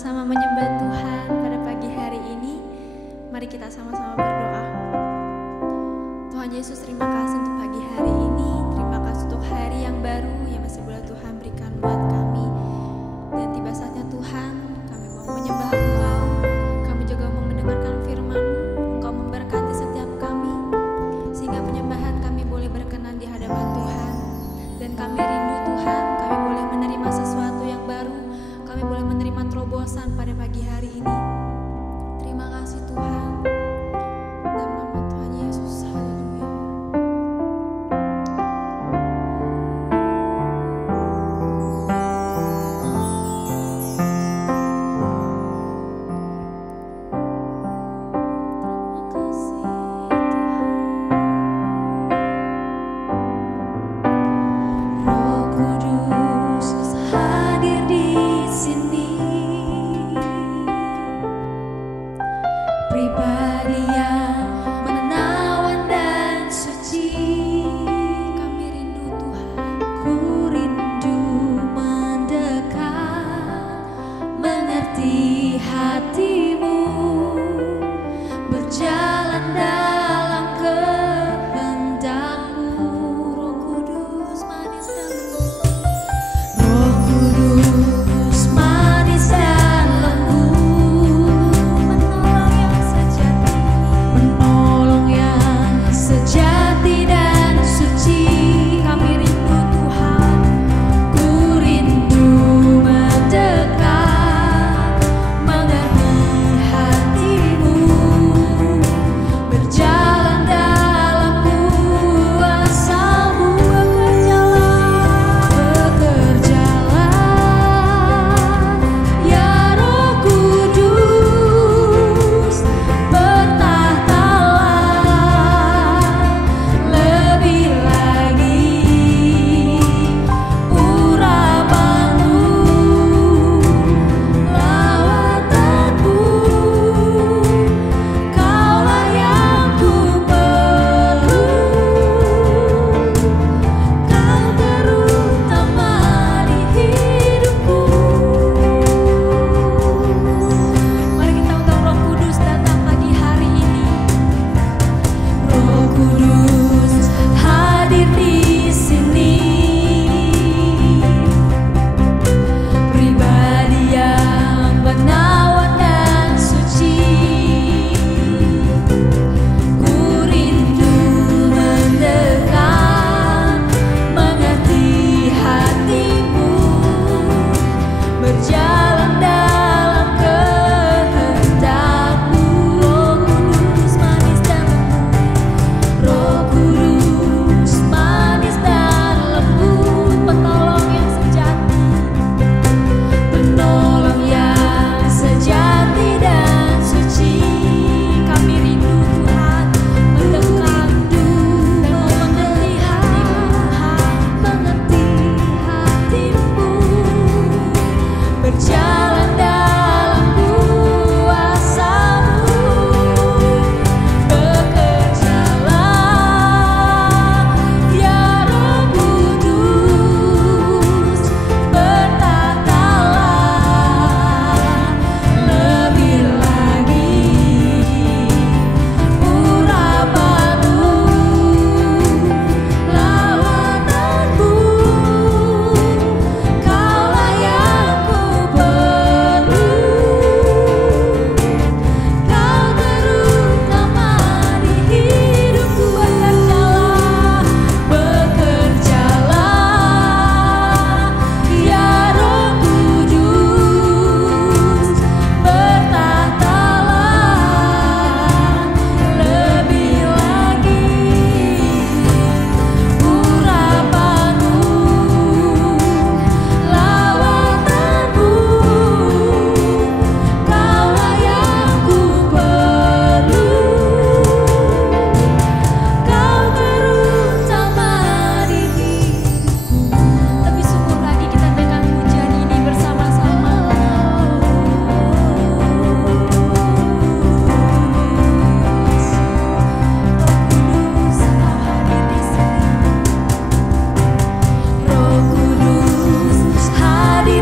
sama-sama menyembah Tuhan pada pagi hari ini. Mari kita sama-sama berdoa. Tuhan Yesus, terima kasih untuk pagi hari ini. Terima kasih untuk hari yang baru yang masih boleh Tuhan berikan buat kami. Dan tiba saatnya Tuhan, kami mau menyembah Engkau. Kami juga mau mendengarkan firman-Mu. Engkau memberkati setiap kami, sehingga penyembahan kami boleh berkenan di hadapan Tuhan. Dan kami rindu Tuhan, kami boleh menerima sesuatu yang baru. Kami boleh menerima terobosan pada pagi hari ini. Terima kasih Tuhan. Dalam nama Tuhan Yesus, haleluya.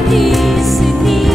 Di sini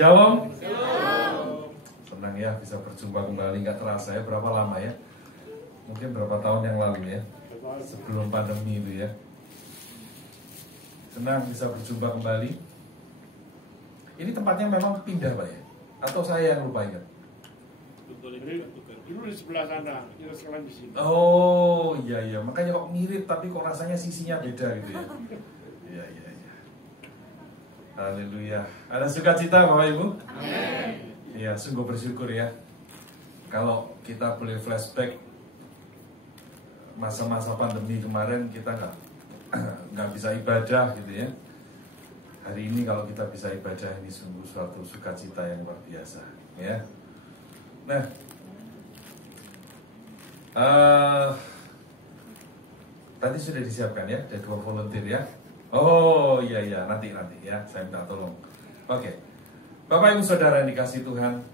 Shalom. Senang ya bisa berjumpa kembali, nggak terasa ya berapa lama ya? Mungkin berapa tahun yang lalu ya, sebelum pandemi itu ya. Senang bisa berjumpa kembali. Ini tempatnya memang pindah Pak ya? Atau saya yang lupa ingat? Dulu di sebelah sana, kita sekarang di sini. Oh iya, makanya kok mirip tapi kok rasanya sisinya beda gitu ya. Iya. Haleluya. Ada sukacita Bapak Ibu? Amin. Iya, sungguh bersyukur ya. Kalau kita boleh flashback masa-masa pandemi kemarin, kita nggak bisa ibadah gitu ya. Hari ini kalau kita bisa ibadah, ini sungguh suatu sukacita yang luar biasa ya. Nah, tadi sudah disiapkan ya, ada 2 volunteer ya. Oh iya, nanti ya, saya minta tolong. Oke, Bapak Ibu Saudara yang dikasih Tuhan,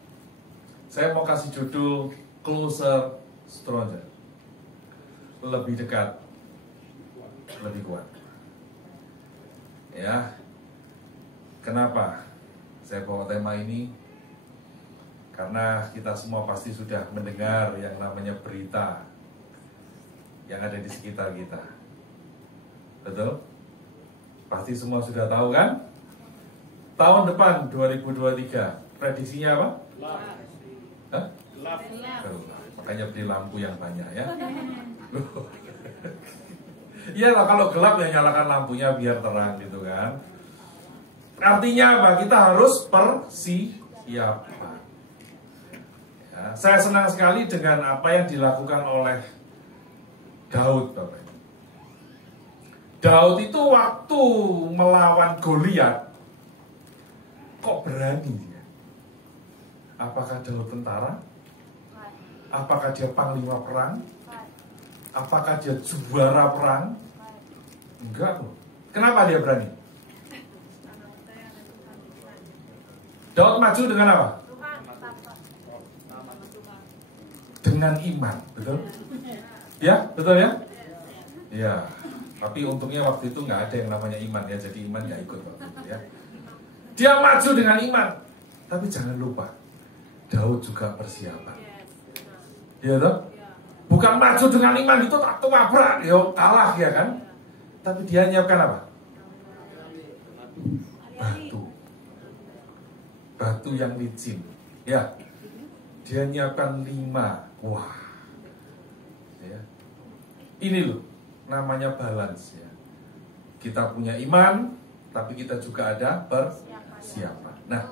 saya mau kasih judul Closer Stronger, lebih dekat, lebih kuat. Ya, kenapa saya bawa tema ini? Karena kita semua pasti sudah mendengar yang namanya berita yang ada di sekitar kita. Betul? Pasti semua sudah tahu kan? Tahun depan 2023, prediksinya apa? Gelap. Makanya beli lampu yang banyak ya. Iyalah, kalau gelap ya nyalakan lampunya biar terang gitu kan. Artinya apa? Kita harus persiapan. Ya, saya senang sekali dengan apa yang dilakukan oleh Daud, Bapak. Daud itu waktu melawan Goliat kok berani dia? Apakah Daud tentara? Apakah dia panglima perang? Apakah dia juara perang? Enggak loh. Kenapa dia berani? Daud maju dengan apa? Dengan iman, betul? Ya, betul ya? Ya. Tapi untungnya waktu itu nggak ada yang namanya iman ya, jadi iman nggak ikut waktu itu ya. Dia maju dengan iman, tapi jangan lupa Daud juga persiapan. Ya toh? Bukan maju dengan iman itu tak tabrak, yo kalah ya kan? Tapi dia nyiapkan apa? Batu yang licin. Ya, dia nyiapkan 5. Wah, ya. Ini loh, namanya balance ya. Kita punya iman, tapi kita juga ada persiapan. Nah,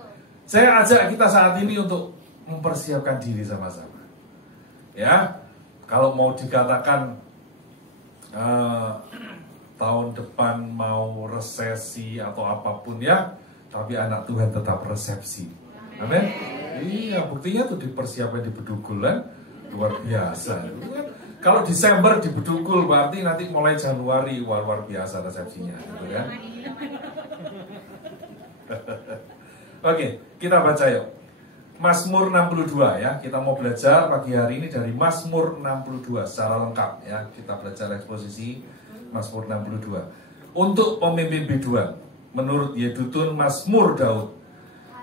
saya ajak kita saat ini untuk mempersiapkan diri sama-sama. Ya, kalau mau dikatakan tahun depan mau resesi atau apapun ya, tapi anak Tuhan tetap resepsi. Amin. Iya, buktinya tuh dipersiapkan di Bedugul kan, luar biasa. Kalau Desember di Bedugul berarti nanti mulai Januari luar biasa resepsinya, gitu kan? Oke, kita baca yuk. Mazmur 62 ya. Kita mau belajar pagi hari ini dari Mazmur 62 secara lengkap ya. Kita belajar eksposisi Mazmur 62. Untuk pemimpin biduan, menurut Yedutun Mazmur Daud,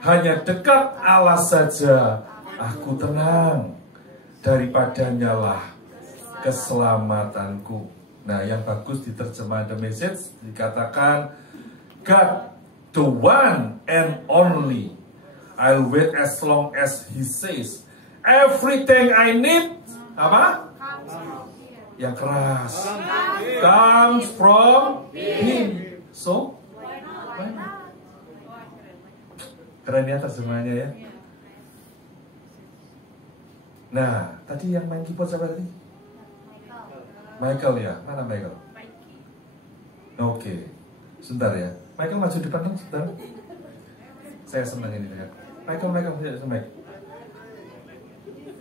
hanya dekat Allah saja aku tenang, daripadanya lah keselamatanku. Nah, yang bagus di terjemahan The Message dikatakan, God, the one and only, I'll wait as long as He says, everything I need, apa? Yang keras, comes from Him. So, keren ya terjemahannya ya. Nah, tadi yang main keyboard siapa tadi? Michael ya, mana Michael? Oke, sebentar ya. Michael maju depan dong, sebentar. Saya senang ini ya. Michael, Mike.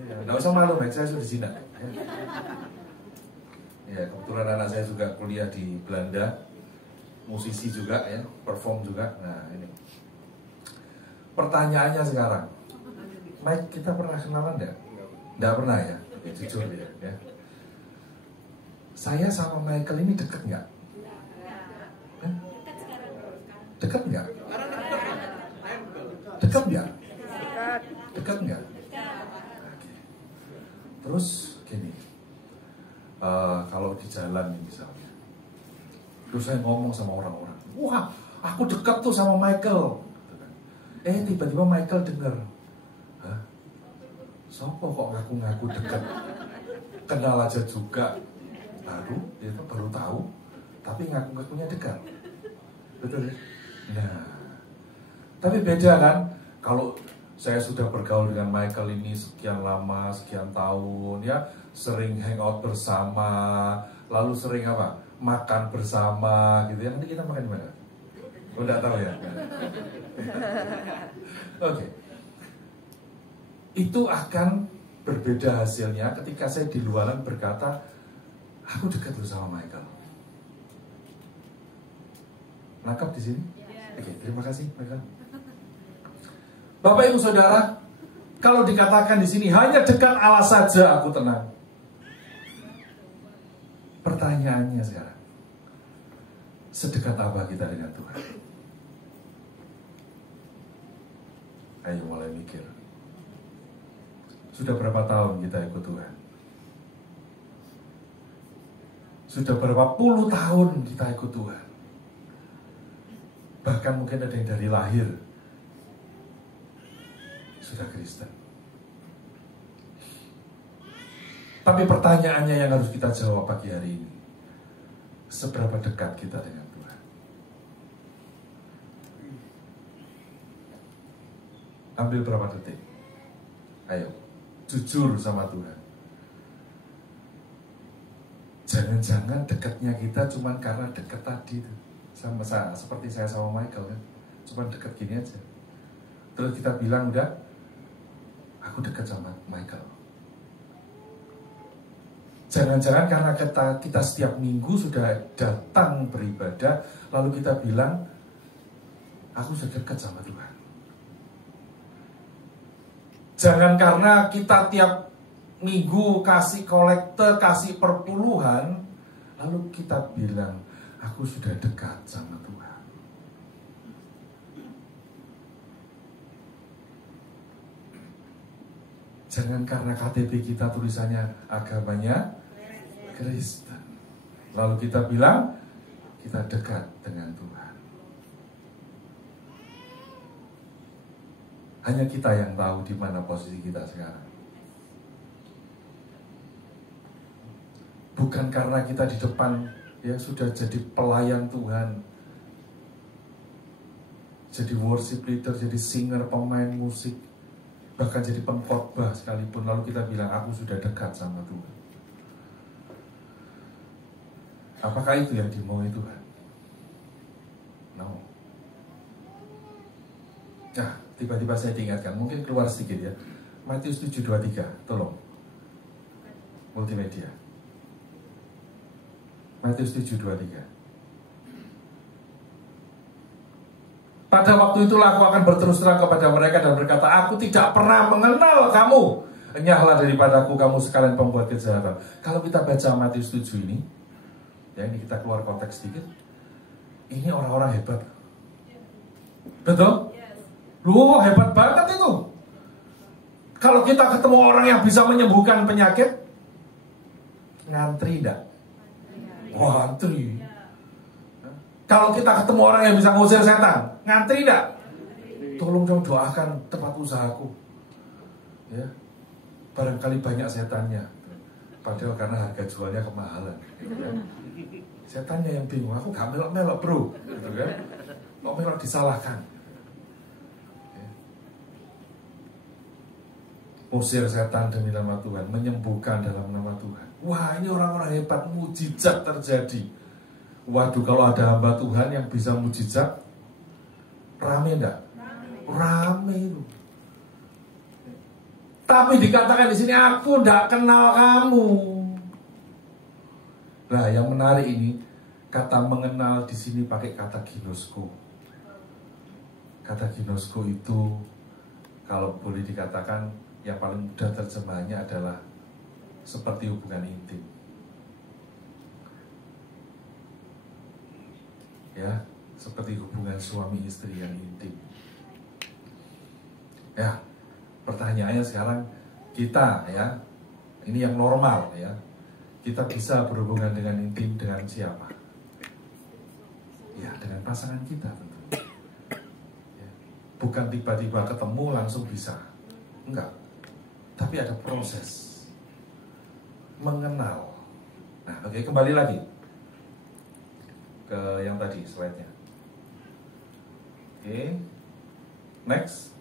Ya, nggak usah malu, Mike. Saya sudah di Cina. Ya, kebetulan anak saya juga kuliah di Belanda, musisi juga ya, perform juga. Nah, ini. Pertanyaannya sekarang, Mike, kita pernah kenalan nggak? Nggak pernah ya, jujur ya. Saya sama Michael ini deket nggak? Dekat nggak? Dekat nggak? Dekat nggak? Terus gini, kalau di jalan misalnya, terus saya ngomong sama orang-orang, wah, aku dekat tuh sama Michael. Tiba-tiba Michael dengar, hah? Sopo kok ngaku-ngaku dekat? Kenal aja juga, baru tahu, tapi ngaku-ngakunya dekat. Betul ya? Nah, tapi beda kan kalau saya sudah bergaul dengan Michael ini sekian lama, sekian tahun ya, sering hangout bersama, lalu sering apa? Makan bersama gitu ya. Nanti kita makan di mana? Udah tahu ya? Oke. Itu akan berbeda hasilnya ketika saya di luaran berkata, aku dekat loh sama Michael. Nangkap di sini? Oke, terima kasih Michael. Bapak Ibu Saudara, kalau dikatakan di sini hanya dekat Allah saja aku tenang. Pertanyaannya sekarang, sedekat apa kita dengan Tuhan? Ayo mulai mikir. Sudah berapa tahun kita ikut Tuhan? Sudah berapa puluh tahun kita ikut Tuhan? Bahkan mungkin ada yang dari lahir sudah Kristen. Tapi pertanyaannya yang harus kita jawab pagi hari ini, seberapa dekat kita dengan Tuhan? Ambil berapa detik? Ayo, jujur sama Tuhan. Jangan-jangan dekatnya kita cuma karena dekat tadi tuh. Sama seperti saya sama Michael kan, cuma dekat gini aja. Terus kita bilang udah, aku dekat sama Michael. Jangan-jangan karena kita setiap minggu sudah datang beribadah, lalu kita bilang, aku sudah dekat sama Tuhan. Jangan karena kita tiap minggu kasih kolekte, kasih perpuluhan, lalu kita bilang, aku sudah dekat sama Tuhan. Jangan karena KTP kita tulisannya agamanya Kristen, lalu kita bilang kita dekat dengan Tuhan. Hanya kita yang tahu di mana posisi kita sekarang. Bukan karena kita di depan ya sudah jadi pelayan Tuhan, jadi worship leader, jadi singer, pemain musik, bahkan jadi pengkhotbah sekalipun, lalu kita bilang aku sudah dekat sama Tuhan. Apakah itu yang dimauin Tuhan? No. Nah, tiba-tiba saya diingatkan, mungkin keluar sedikit ya. Matius 7:23, tolong. Multimedia. Matius 7:23. Pada waktu itulah aku akan berterus terang kepada mereka dan berkata, aku tidak pernah mengenal kamu. Enyahlah daripadaku kamu sekalian pembuat kejahatan. Kalau kita baca Matius 7 ini, ya ini kita keluar konteks sedikit. Ini orang-orang hebat. Betul? Loh, hebat banget itu. Kalau kita ketemu orang yang bisa menyembuhkan penyakit, ngantri enggak? Wah, ngantri. Kalau kita ketemu orang yang bisa ngusir setan, ngantri enggak? Tolong dong doakan tempat usahaku. Ya. Barangkali banyak setannya. Padahal karena harga jualnya kemahalan, gitu kan? Setannya yang bingung, aku gak melok-melok bro, gitu kan? Kok melok disalahkan? Usir setan demi nama Tuhan, menyembuhkan dalam nama Tuhan. Wah, ini orang-orang hebat, mujizat terjadi. Waduh, kalau ada hamba Tuhan yang bisa mujizat, rame enggak? Rame itu. Tapi dikatakan di sini, aku enggak kenal kamu. Nah, yang menarik ini, kata mengenal di sini pakai kata ginosko. Kata ginosko itu, kalau boleh dikatakan, yang paling mudah terjemahannya adalah seperti hubungan intim. Ya, seperti hubungan suami istri yang intim. Ya, pertanyaannya sekarang kita ya, ini yang normal ya, kita bisa berhubungan dengan intim dengan siapa? Ya, dengan pasangan kita tentu. Ya, bukan tiba-tiba ketemu langsung bisa, enggak. Tapi ada proses mengenal. Nah, oke, kembali lagi ke yang tadi slide-nya. Oke, next.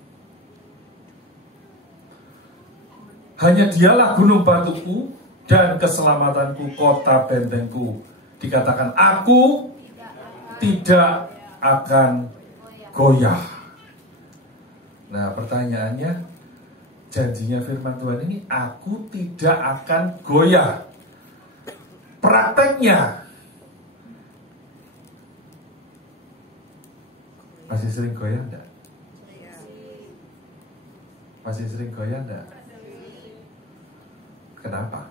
Hanya dialah gunung batuku dan keselamatanku, kota bentengku. Dikatakan aku tidak akan goyah. Nah, pertanyaannya, janjinya firman Tuhan ini, aku tidak akan goyah. Prakteknya, masih sering goyah enggak? Masih sering goyah enggak? Kenapa?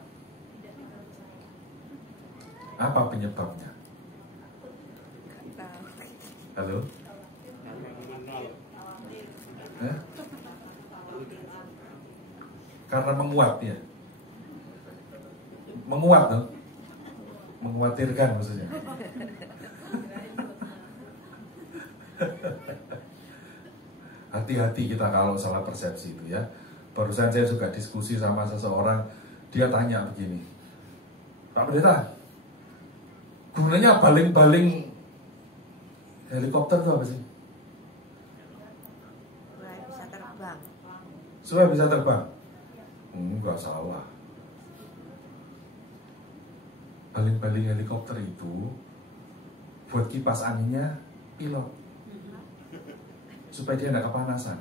Apa penyebabnya? Halo? Karena menguat ya. Menguat tuh. Mengkhawatirkan maksudnya. Hati-hati kita kalau salah persepsi itu ya. Barusan saya juga diskusi sama seseorang, dia tanya begini, Pak Pendeta, gunanya baling-baling helikopter itu apa sih? Supaya bisa terbang. Supaya bisa terbang? Enggak salah. Baling-baling helikopter itu buat kipas anginnya pilot, supaya dia tidak kepanasan.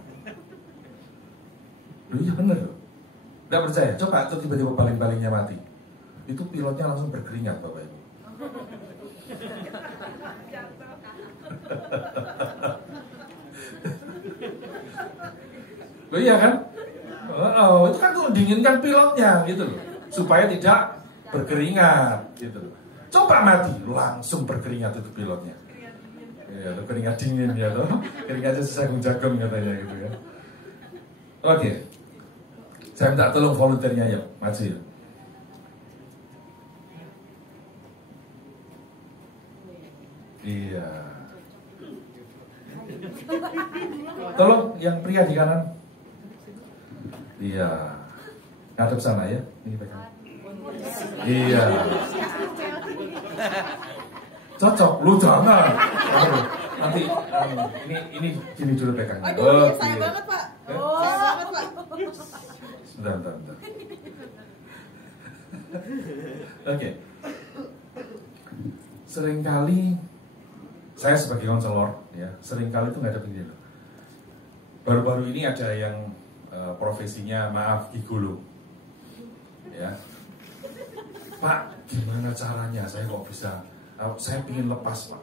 Loh iya bener loh. Tidak percaya? Coba tuh tiba-tiba baling-balingnya mati, itu pilotnya langsung berkeringat Bapak Ibu. Loh iya kan? Oh, itu kan tuh dinginkan pilotnya gitu loh, supaya tidak berkeringat gitu loh. Coba mati, langsung berkeringat itu pilotnya. Ya, keringat dingin ya toh. Keringatnya sesagung-jagung katanya gitu ya. Oke. Saya minta tolong volunteernya ya, maju ya. Iya. Tolong yang pria di kanan. Iya. Ngadep sana ya. Ini pegang. Iya. Cocok, lu jangan. Nanti ini gini dulu pegang. Aduh, saya banget Pak. Saya banget Pak. Bentar. Oke. Seringkali saya sebagai konselor, ya, seringkali itu nggak ada begini. Baru-baru ini ada yang profesinya maaf gigolo, ya. Pak, gimana caranya? Saya kok bisa? Saya ingin lepas, Pak.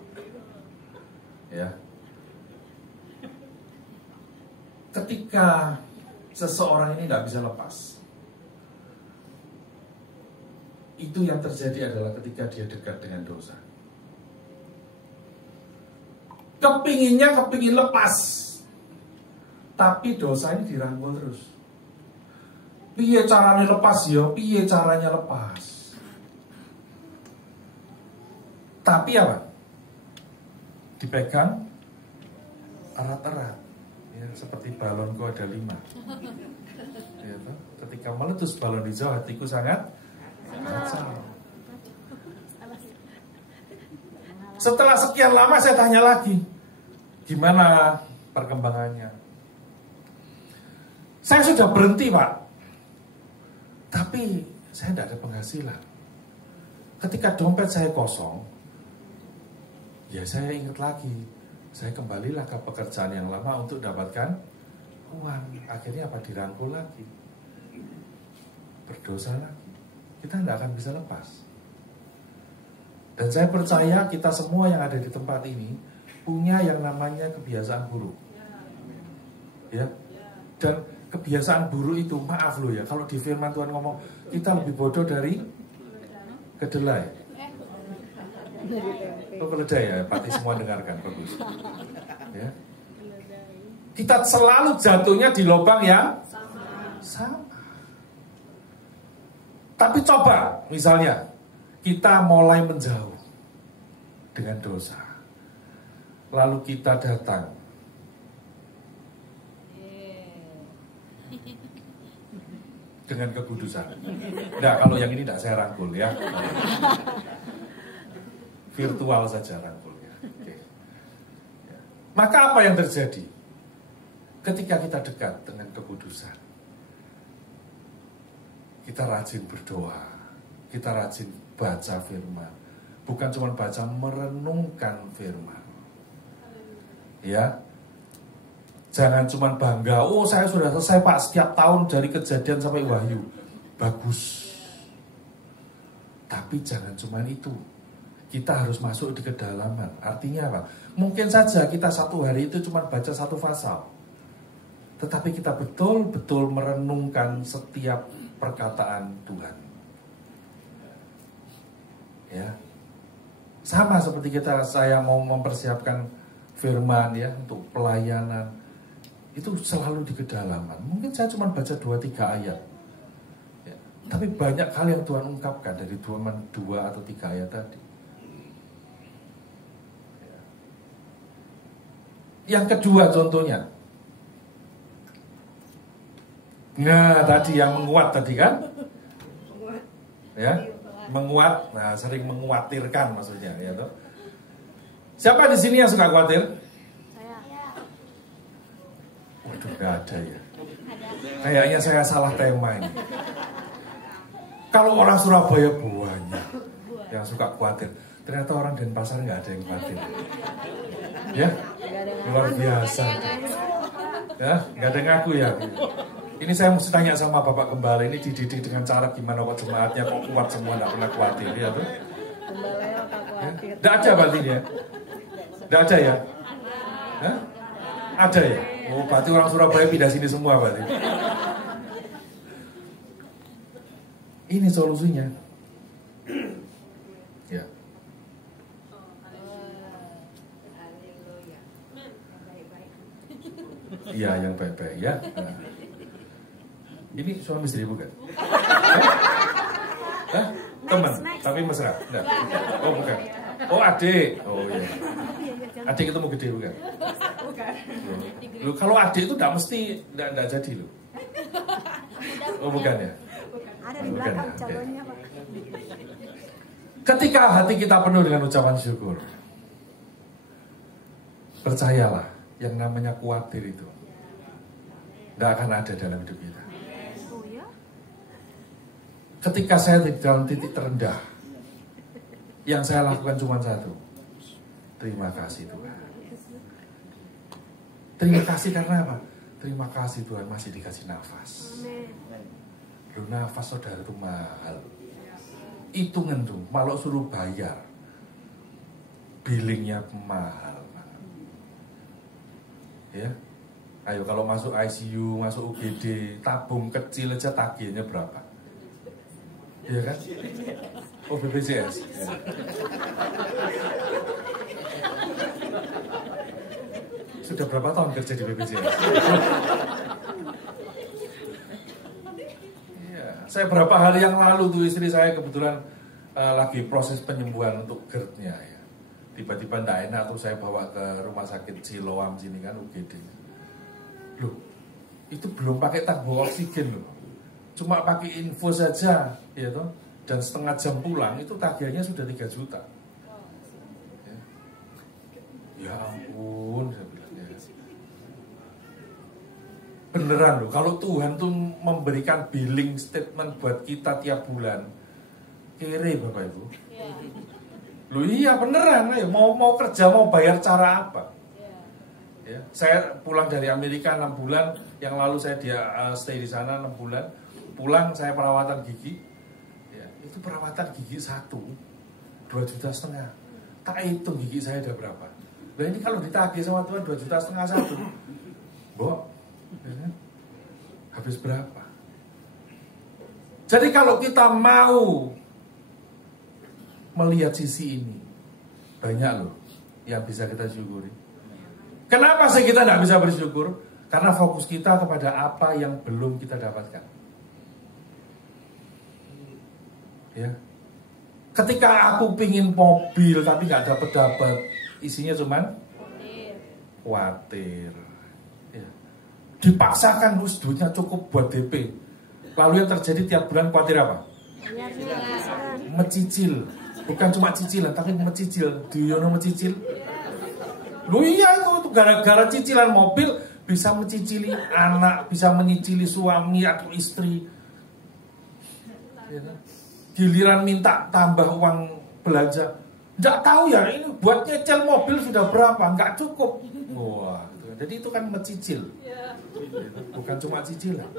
Ya. Ketika seseorang ini nggak bisa lepas, itu yang terjadi adalah ketika dia dekat dengan dosa. Kepingin lepas, tapi dosa ini dirangkul terus. Piye caranya lepas ya? Piye caranya lepas? Tapi apa? Dipegang erat-erat, ya, seperti balonku ada 5. Ya, ketika meletus balon hijau, hatiku sangat kacau. Setelah sekian lama saya tanya lagi, gimana perkembangannya? Saya sudah berhenti, Pak, tapi saya tidak ada penghasilan. Ketika dompet saya kosong, ya saya ingat lagi, saya kembalilah ke pekerjaan yang lama untuk dapatkan uang. Akhirnya apa? Dirangkul lagi, berdosa lagi. Kita tidak akan bisa lepas. Dan saya percaya kita semua yang ada di tempat ini punya yang namanya kebiasaan buruk, ya. Dan kebiasaan buruk itu, maaf loh ya, kalau di firman Tuhan ngomong kita lebih bodoh dari kedelai. Oh, keledai ya, pasti semua dengarkan, bagus. Ya. Kita selalu jatuhnya di lubang yang sama. Tapi coba, misalnya kita mulai menjauh dengan dosa, lalu kita datang dengan kekudusan. Nah, kalau yang ini tidak saya rangkul ya. Virtual saja rangkulnya. Oke. Maka apa yang terjadi? Ketika kita dekat dengan kekudusan, kita rajin berdoa, kita rajin baca firman. Bukan cuma baca, merenungkan firman. Ya. Jangan cuma bangga, oh saya sudah selesai Pak, setiap tahun dari Kejadian sampai Wahyu. Bagus. Tapi jangan cuma itu. Kita harus masuk di kedalaman. Artinya apa? Mungkin saja kita satu hari itu cuma baca satu pasal, tetapi kita betul-betul merenungkan setiap perkataan Tuhan. Ya, sama seperti saya mau mempersiapkan firman ya untuk pelayanan, itu selalu di kedalaman. Mungkin saya cuma baca 2-3 ayat, ya, tapi banyak hal yang Tuhan ungkapkan dari 2 atau 3 ayat tadi. Yang kedua contohnya, nah tadi yang menguat tadi kan, ya, menguat, nah sering menguatirkan maksudnya, ya toh. Siapa di sini yang suka khawatir? Saya. Waduh, gak ada ya. Kayaknya saya salah tema ini. Kalau orang Surabaya banyak yang suka khawatir. Ternyata orang Denpasar nggak ada yang khawatir. Ya, luar biasa. Ya, nggak ada ngaku ya. Ini saya mesti tanya sama Bapak Gembala, ini dididik dengan cara gimana kok jemaatnya kok kuat semua, nggak pernah khawatir ya tuh? Nggak ada berarti ya? Nggak ada ya? Hah? Ada ya? Oh, berarti orang Surabaya pindah sini semua berarti. Ini solusinya. Ya. Iya, yang baik-baik ya. Nah. Ini suami istri bukan? Hah? Teman, tapi mesra? Enggak. Oh bukan. Oh adik. Oh iya. Adik ketemu gede bukan? Loh, kalau adik itu enggak mesti enggak jadi loh. Oh bukan ya? Ada di belakang calonnya Pak. Ketika hati kita penuh dengan ucapan syukur, percayalah, yang namanya khawatir itu nggak akan ada dalam hidup kita. Oh ya? Ketika saya di dalam titik terendah, yang saya lakukan cuma satu, terima kasih Tuhan. Terima kasih karena apa? Terima kasih Tuhan masih dikasih nafas. Lu nafas saudara itu mahal. Hitungan tuh, kalau suruh bayar, billingnya mahal. Ya, ayo kalau masuk ICU, masuk UGD, tabung kecil aja tagihnya berapa? Iya kan? Oh BPJS. Ya. Sudah berapa tahun kerja di BPJS? Ya, saya berapa hari yang lalu tuh istri saya kebetulan lagi proses penyembuhan untuk GERD-nya ya. Tiba-tiba enggak enak tuh saya bawa ke rumah sakit Siloam sini kan UGD. Loh, itu belum pakai tabung oksigen loh. Cuma pakai info saja ya toh. Dan setengah jam pulang itu tagihannya sudah 3 juta. Ya ampun, saya bilang ya. Beneran loh, kalau Tuhan tuh memberikan billing statement buat kita tiap bulan, kere Bapak Ibu. Loh iya beneran, ya. mau kerja, mau bayar cara apa? Ya, saya pulang dari Amerika 6 bulan, yang lalu saya stay di sana 6 bulan, pulang saya perawatan gigi, ya, itu perawatan gigi 2,5 juta. Tak hitung gigi saya ada berapa. Nah ini kalau ditagih sama Tuhan 2,5 juta satu, Bo, ya, habis berapa? Jadi kalau kita mau melihat sisi ini, banyak loh yang bisa kita syukuri. Kenapa sih kita tidak bisa bersyukur? Karena fokus kita kepada apa yang belum kita dapatkan. Ya, ketika aku pingin mobil tapi nggak dapat, isinya cuman khawatir. Ya. Dipaksakan terus duitnya cukup buat DP. Lalu yang terjadi tiap bulan khawatir apa? Mecicil. Bukan cuma cicilan, tapi mencicil. Do you know mencicil? Loh iya itu gara-gara cicilan mobil bisa mencicili anak, bisa menyicili suami atau istri. Giliran minta tambah uang belanja, nggak tahu ya ini buat nyecil mobil sudah berapa, nggak cukup. Wah, jadi itu kan mencicil, bukan cuma cicilan.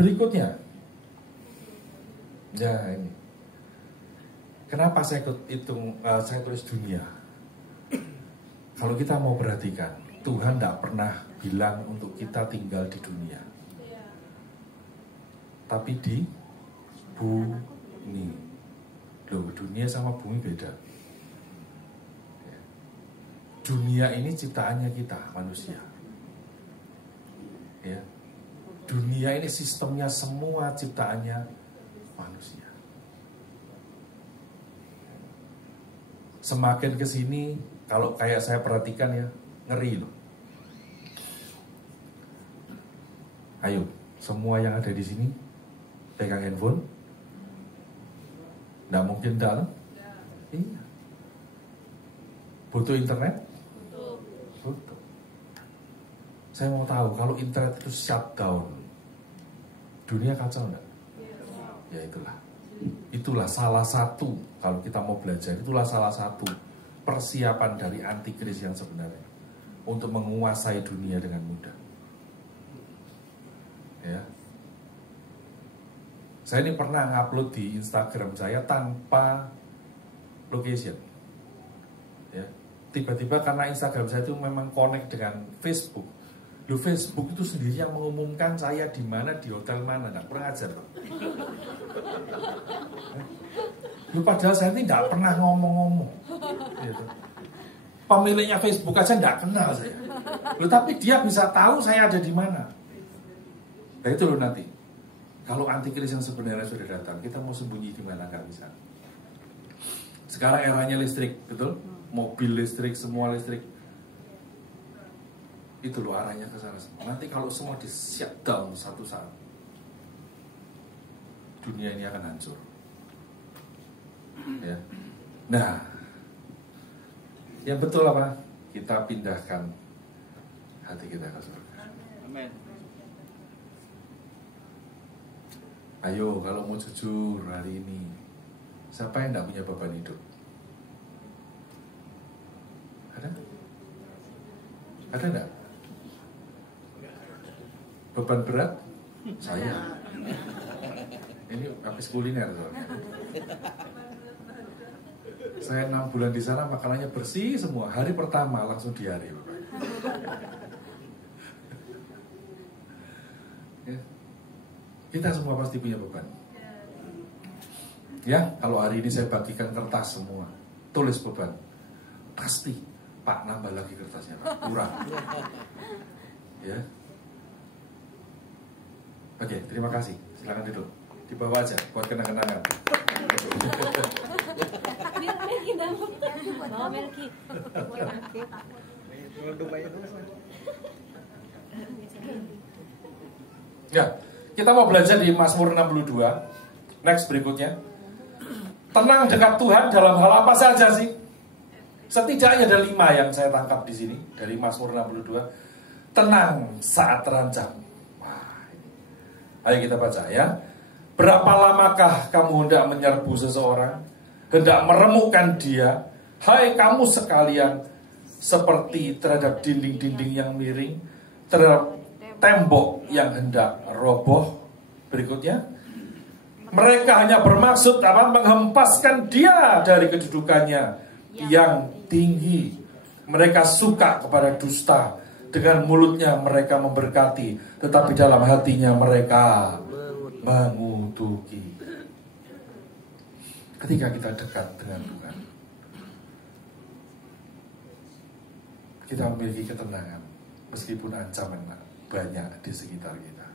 Berikutnya, ya ini. Kenapa saya tulis dunia? Kalau kita mau perhatikan, Tuhan tidak pernah bilang untuk kita tinggal di dunia, tapi di bumi. Loh, dunia sama bumi beda. Dunia ini ciptaannya kita, manusia. Ya. Dunia ini sistemnya semua ciptaannya manusia. Semakin kesini, kalau kayak saya perhatikan ya, ngeri loh. Ayo, semua yang ada di sini pegang handphone. Nggak mungkin dalam. Iya. Butuh internet? Butuh. Saya mau tahu kalau internet itu shutdown, dunia kacau nggak? Ya itulah. Itulah salah satu, kalau kita mau belajar, itulah salah satu persiapan dari antikris yang sebenarnya untuk menguasai dunia dengan mudah. Ya. Saya ini pernah ngupload di Instagram saya tanpa location. Ya. Tiba-tiba karena Instagram saya itu memang connect dengan Facebook. Loh, Facebook itu sendiri yang mengumumkan saya di mana, di hotel mana. Nah, kurang ajar Pak. Loh, padahal saya ini tidak pernah ngomong-ngomong. Gitu. Pemiliknya Facebook aja tidak kenal saya. Loh, tapi dia bisa tahu saya ada di mana. Nah itu loh nanti. Kalau antikris yang sebenarnya sudah datang, kita mau sembunyi di mana, nggak bisa. Sekarang eranya listrik, betul? Mobil listrik, semua listrik. Itu loh arahnya ke sana semua. Nanti kalau semua di shutdown satu saat, dunia ini akan hancur. Ya. Nah, yang betul apa? Kita pindahkan hati kita ke surga. Amin. Ayo, kalau mau jujur hari ini, siapa yang tidak punya beban hidup? Ada? Ada enggak? Beban berat? Saya. Ini habis kuliner soalnya. Saya 6 bulan di sana makanannya bersih semua. Hari pertama langsung diare, Bapak. Ya. Kita semua pasti punya beban. Ya, kalau hari ini saya bagikan kertas semua, tulis beban. Pasti, Pak, nambah lagi kertasnya, Pak. Kurang. Ya. Oke, terima kasih. Silakan duduk. Di bawah aja buat kenang-kenangan. Melki dong. Mau Melki. Ya, kita mau belajar di Mazmur 62. Next berikutnya. Tenang dekat Tuhan dalam hal apa saja sih? Setidaknya ada 5 yang saya tangkap di sini dari Mazmur 62. Tenang saat terancam. Wah, ayo kita baca ya. Berapa lamakah kamu hendak menyerbu seseorang, hendak meremukkan dia? Hai kamu sekalian, seperti terhadap dinding-dinding yang miring, terhadap tembok yang hendak roboh. Berikutnya, mereka hanya bermaksud menghempaskan dia dari kedudukannya yang tinggi. Mereka suka kepada dusta. Dengan mulutnya mereka memberkati, tetapi dalam hatinya mereka mengutuki. Ketika kita dekat dengan Tuhan, kita memiliki ketenangan meskipun ancaman banyak di sekitar kita.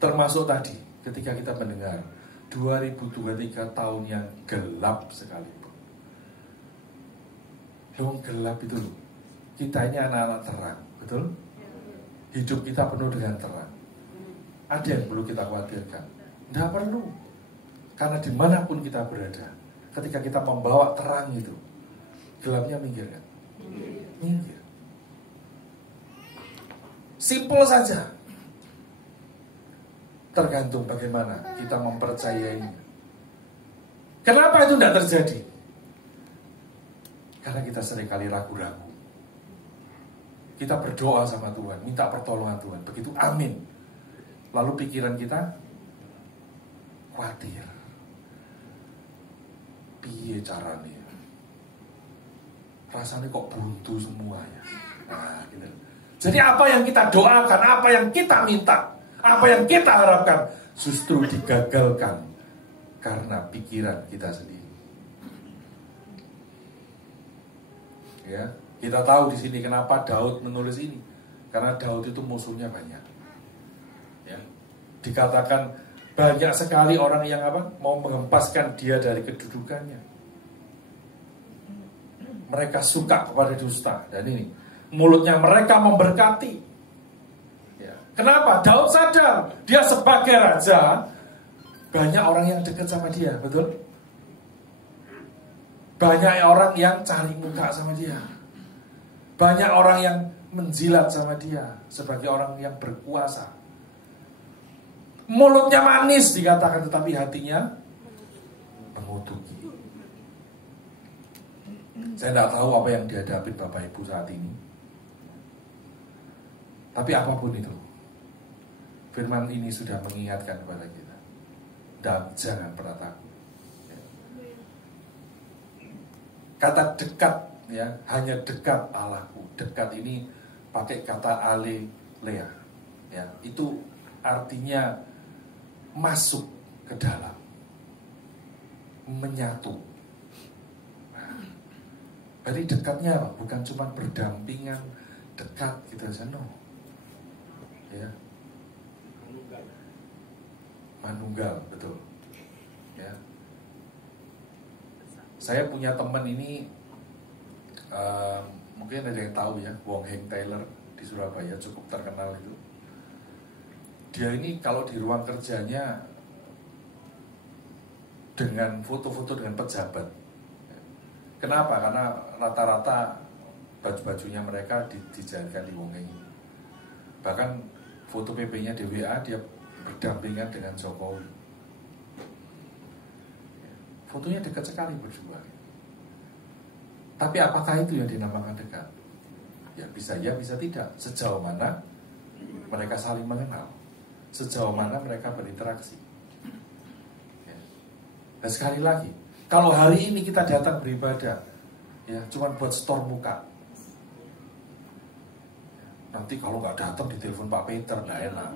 Termasuk tadi ketika kita mendengar 2023 tahun yang gelap sekalipun. Yang gelap itu loh. Kita ini anak-anak terang, betul? Hidup kita penuh dengan terang. Ada yang perlu kita khawatirkan? Tidak perlu. Karena dimanapun kita berada, ketika kita membawa terang itu, gelapnya minggir kan? Minggir. Simpel saja. Tergantung bagaimana kita mempercayainya. Kenapa itu tidak terjadi? Karena kita seringkali ragu-ragu. Kita berdoa sama Tuhan, minta pertolongan Tuhan. Begitu amin. Lalu pikiran kita khawatir. Piye caranya? Rasanya kok buntu semua ya. Nah, gitu. Jadi apa yang kita doakan, apa yang kita minta, apa yang kita harapkan, justru digagalkan karena pikiran kita sendiri. Ya, kita tahu di sini kenapa Daud menulis ini. Karena Daud itu musuhnya banyak. Ya, dikatakan banyak sekali orang yang mau menghempaskan dia dari kedudukannya. Mereka suka kepada dusta. Dan ini mulutnya mereka memberkati. Ya. Kenapa? Daud sadar dia sebagai raja, banyak orang yang dekat sama dia, betul? Banyak orang yang cari muka sama dia. Banyak orang yang menjilat sama dia sebagai orang yang berkuasa. Mulutnya manis dikatakan, tetapi hatinya mengutuki. Saya tidak tahu apa yang dihadapi Bapak Ibu saat ini. Tapi apapun itu, firman ini sudah mengingatkan kepada kita. Dan jangan pernah takut. Kata dekat, ya, hanya dekat Allahku. Dekat ini pakai kata alelea, ya, itu artinya masuk ke dalam, menyatu. Jadi dekatnya bukan cuma berdampingan, dekat gitu aja, no. Ya, manunggal, betul. Ya, saya punya teman ini, mungkin ada yang tahu ya, Wong Heng Taylor di Surabaya, cukup terkenal itu. Dia ini kalau di ruang kerjanya dengan foto-foto dengan pejabat. Kenapa? Karena rata-rata baju-bajunya mereka dijadikan di Wong Heng. Bahkan foto PP-nya di WA dia berdampingan dengan Jokowi. Fotonya dekat sekali berdua. Tapi apakah itu yang dinamakan dekat? Ya, bisa tidak. Sejauh mana mereka saling mengenal, sejauh mana mereka berinteraksi. Dan sekali lagi, kalau hari ini kita datang beribadah, ya cuma buat store muka. Nanti kalau nggak datang ditelepon Pak Peter, nggak enak.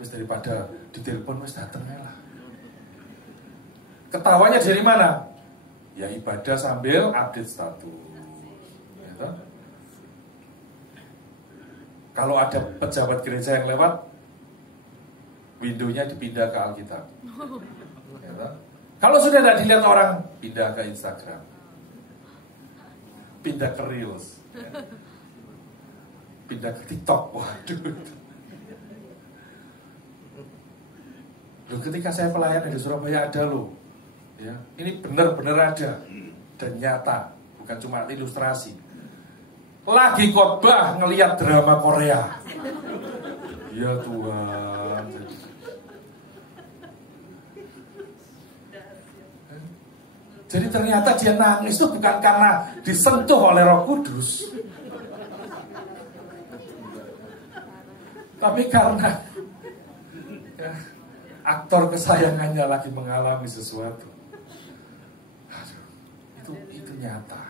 Terus daripada ditelepon, wes datang lah. Ketawanya dari mana? Ya ibadah sambil update status. Ya, kalau ada pejabat gereja yang lewat, windownya dipindah ke Alkitab. Ya, kalau sudah tidak dilihat orang, pindah ke Instagram, pindah ke Reels, ya. Pindah ke TikTok. Waduh. Loh, ketika saya pelayan di Surabaya ada loh, ya, ini benar-benar ada dan nyata, bukan cuma ilustrasi. Lagi khotbah ngelihat drama Korea. Ya Tuhan. Jadi ternyata dia nangis itu bukan karena disentuh oleh Roh Kudus, tapi karena ya, aktor kesayangannya lagi mengalami sesuatu. Aduh, itu nyata.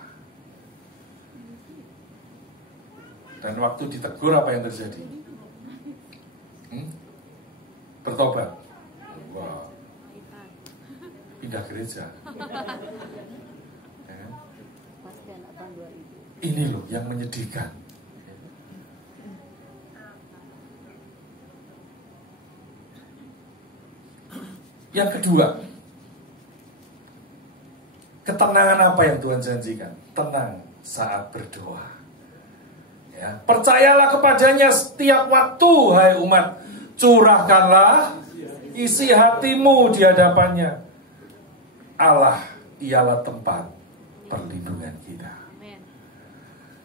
Dan waktu ditegur apa yang terjadi? Bertobat. Wow. Pindah gereja. Ya. Ini loh yang menyedihkan. Yang kedua, ketenangan apa yang Tuhan janjikan? Tenang saat berdoa. Ya, percayalah kepadanya setiap waktu, hai umat. Curahkanlah isi hatimu di hadapannya. Allah ialah tempat perlindungan kita.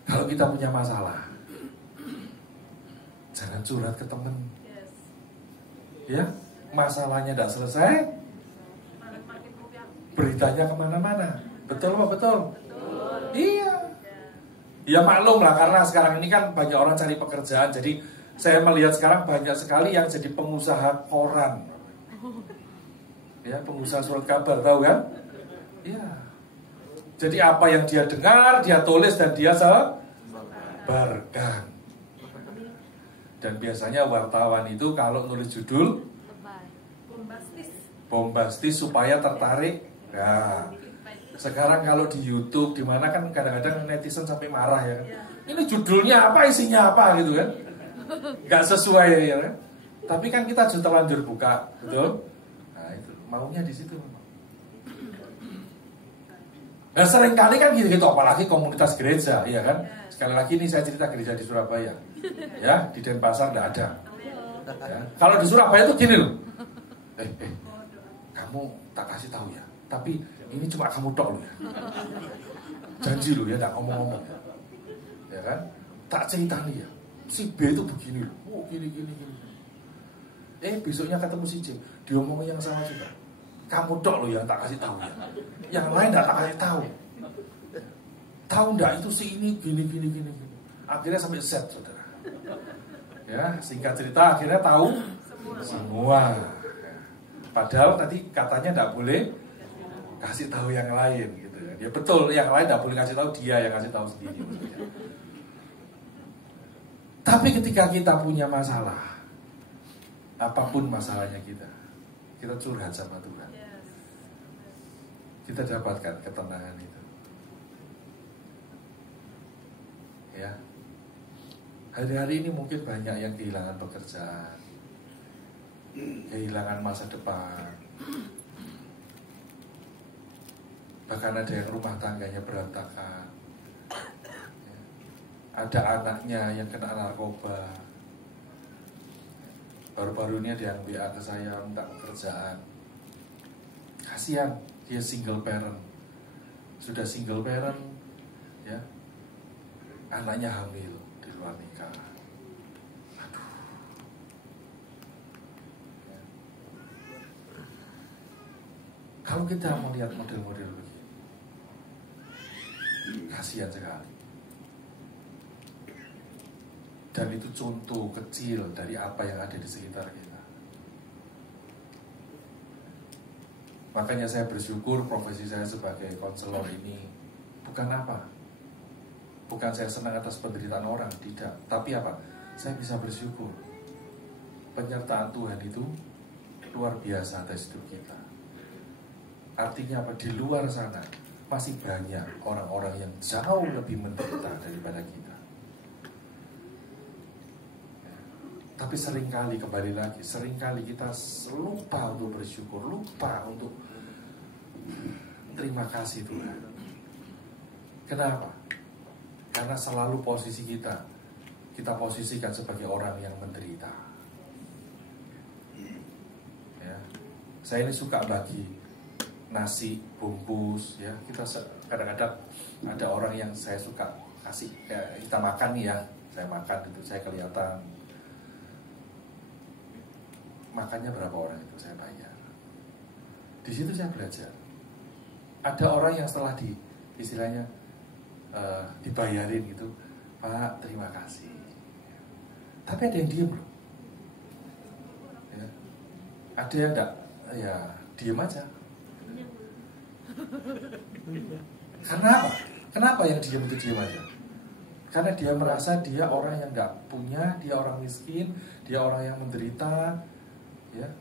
Kalau kita punya masalah, jangan curhat ke teman. Ya, masalahnya tidak selesai, beritanya kemana-mana. Betul apa betul? Iya. Ya maklum lah, karena sekarang ini kan banyak orang cari pekerjaan. Jadi saya melihat sekarang banyak sekali yang jadi pengusaha koran. Ya, pengusaha surat kabar, tahu kan? Iya. Jadi apa yang dia dengar, dia tulis dan dia sebarkan. Dan biasanya wartawan itu kalau nulis judul bombastis supaya tertarik. Nah, sekarang kalau di YouTube di mana kan kadang-kadang netizen sampai marah ya kan. Ini judulnya apa, isinya apa gitu kan. Gak sesuai ya kan. Tapi kan kita sudah terlanjur buka, betul? Nah, itu maunya di situ. Nah, seringkali kan gitu-gitu, apalagi komunitas gereja, iya kan? Sekali lagi nih saya cerita gereja di Surabaya. Ya, di Denpasar enggak ada. Ya. Kalau di Surabaya itu gini loh. Kamu tak kasih tahu ya. Tapi ini cuma kamu tok loh ya. Janji loh ya, enggak ngomong-ngomong ya. Ya kan? Tak cerita nih ya. Si B itu begini loh. Oh, gini. Besoknya ketemu si C. Diomongin yang sama juga. Kamu tok loh yang tak kasih tahu ya. Yang lain enggak tak kasih tahu. Tahu enggak itu si ini gini. Akhirnya sampai set, saudara. Ya, singkat cerita akhirnya tahu semua. Padahal tadi katanya enggak boleh kasih tahu yang lain gitu ya. Ya betul, yang lain enggak boleh kasih tahu, dia yang kasih tahu sendiri maksudnya. Tapi ketika kita punya masalah, apapun masalahnya kita curhat sama Tuhan. Kita dapatkan ketenangan itu. Ya. Hari-hari ini mungkin banyak yang kehilangan pekerjaan, kehilangan masa depan. Bahkan ada yang rumah tangganya berantakan. Ada anaknya yang kena narkoba. Baru-baru ini ada yang WA ke saya minta pekerjaan. Kasihan, dia single parent. Sudah single parent, ya, anaknya hamil di luar nikah. Aduh. Ya. Kalau kita melihat model-model begini, kasihan sekali. Dan itu contoh kecil dari apa yang ada di sekitar kita. Makanya saya bersyukur profesi saya sebagai konselor ini bukan apa, bukan saya senang atas penderitaan orang, tidak. Tapi apa? Saya bisa bersyukur penyertaan Tuhan itu luar biasa atas hidup kita. Artinya apa? Di luar sana masih banyak orang-orang yang jauh lebih menderita daripada kita. Tapi seringkali, kembali lagi, seringkali kita lupa untuk bersyukur, lupa untuk terima kasih Tuhan. Kenapa? Karena selalu posisi kita posisikan sebagai orang yang menderita. Ya. Saya ini suka bagi nasi bungkus, ya. Kita kadang-kadang ada orang yang saya suka kasih, ya, kita makan nih ya, saya makan itu saya kelihatan. Makannya berapa orang itu saya bayar. Di situ saya belajar. Ada orang yang setelah istilahnya dibayarin gitu, Pak terima kasih. Tapi ada yang diem loh. Ya. Ada yang enggak, ya diem aja. Karena apa? Kenapa yang diem itu diem aja? Karena dia merasa dia orang yang enggak punya, dia orang miskin, dia orang yang menderita. Ya,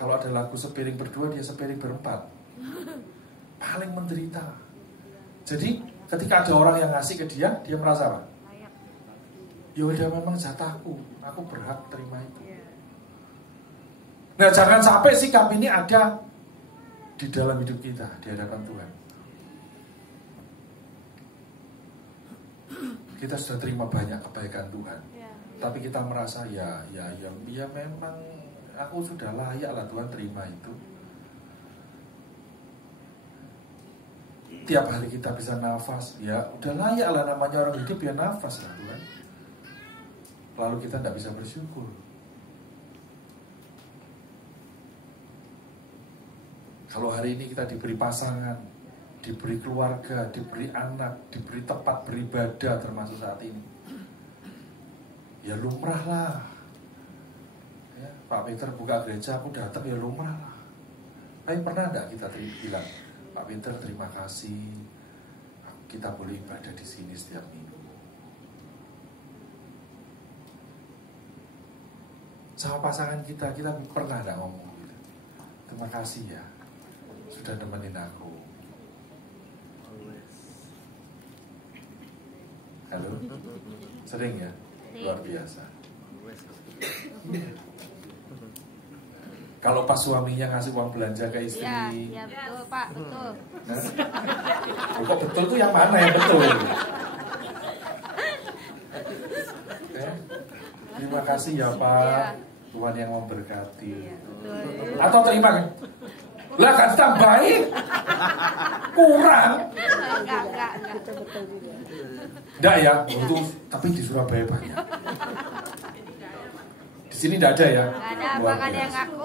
kalau ada lagu sepiring berdua, dia sepiring berempat, paling menderita. Jadi ketika ada orang yang ngasih ke dia merasa apa? Ya udah memang jatahku, aku berhak terima itu. Nah jangan sampai sikap ini ada di dalam hidup kita, di hadapan Tuhan. Kita sudah terima banyak kebaikan Tuhan. Tapi kita merasa ya memang aku sudah layak lah Tuhan terima itu. Tiap hari kita bisa nafas, ya udah layak lah, namanya orang hidup ya nafas lah Tuhan. Lalu kita tidak bisa bersyukur. Kalau hari ini kita diberi pasangan, diberi keluarga, diberi anak, diberi tempat beribadah termasuk saat ini, ya lumrah lah. Ya, Pak Peter buka gereja, aku datang, ya lumrah lah. Tapi pernah enggak kita bilang, Pak Peter terima kasih, kita boleh ibadah di sini setiap minggu. Sama pasangan kita pernah enggak ngomong gitu? Terima kasih ya, sudah nemenin aku. Halo? Sering ya? Luar biasa. Kalau pas suaminya ngasih uang belanja ke istri, ya betul Pak, betul. Kok betul tuh yang mana yang betul? Terima kasih ya Pak, Tuhan yang memberkati. Atau terima kan? Lah kan tambahin, kurang. Enggak. Enggak ya, untuk tapi di Surabaya banyak. Di sini enggak ada ya? Enggak ada, Abang ada yang ngaku.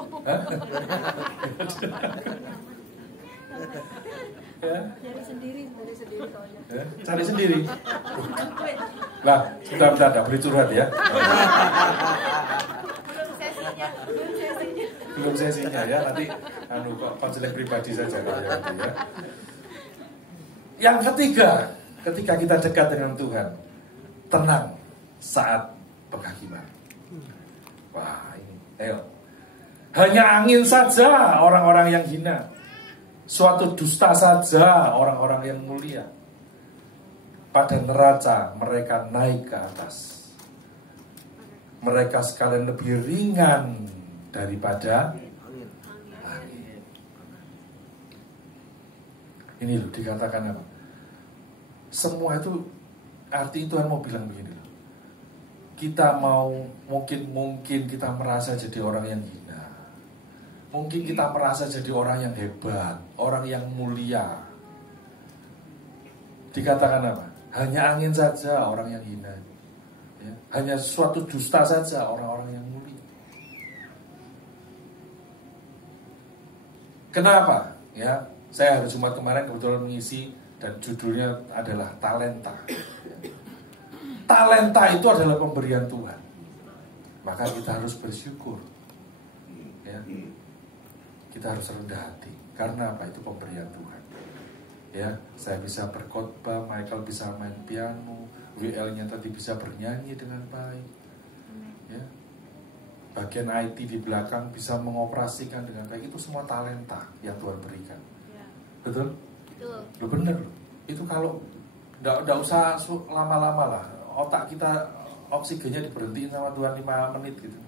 Ya? Cari sendiri soalnya. Ya? Cari sendiri. Lah, sudah enggak beri curhat ya. Belum sesinya ya, nanti konseling pribadi saja ya. Yang ketiga, ketika kita dekat dengan Tuhan, tenang saat penghakiman. Wah ini, hanya angin saja orang-orang yang hina, suatu dusta saja orang-orang yang mulia. pada neraca mereka naik ke atas. Mereka sekalian lebih ringan daripada angin. Ini loh dikatakan apa? Semua itu arti Tuhan mau bilang begini loh. Kita mau mungkin kita merasa jadi orang yang hina. Mungkin kita merasa jadi orang yang hebat, orang yang mulia. Dikatakan apa? Hanya angin saja orang yang hina. Ya, hanya suatu dusta saja orang-orang yang mulia. Kenapa? Ya, saya hari Jumat kemarin kebetulan mengisi dan judulnya adalah talenta. Talenta itu adalah pemberian Tuhan. Maka kita harus bersyukur. Ya. Kita harus rendah hati. Karena apa? Itu pemberian Tuhan. Ya, saya bisa berkhotbah, Michael bisa main piano, WL-nya tadi bisa bernyanyi dengan baik. Ya. Bagian IT di belakang bisa mengoperasikan dengan baik. Itu semua talenta yang Tuhan berikan. Betul? Betul. Loh bener loh. Itu kalau enggak usah lama-lama lah. Otak kita oksigennya diberhentiin sama Tuhan 5 menit gitu.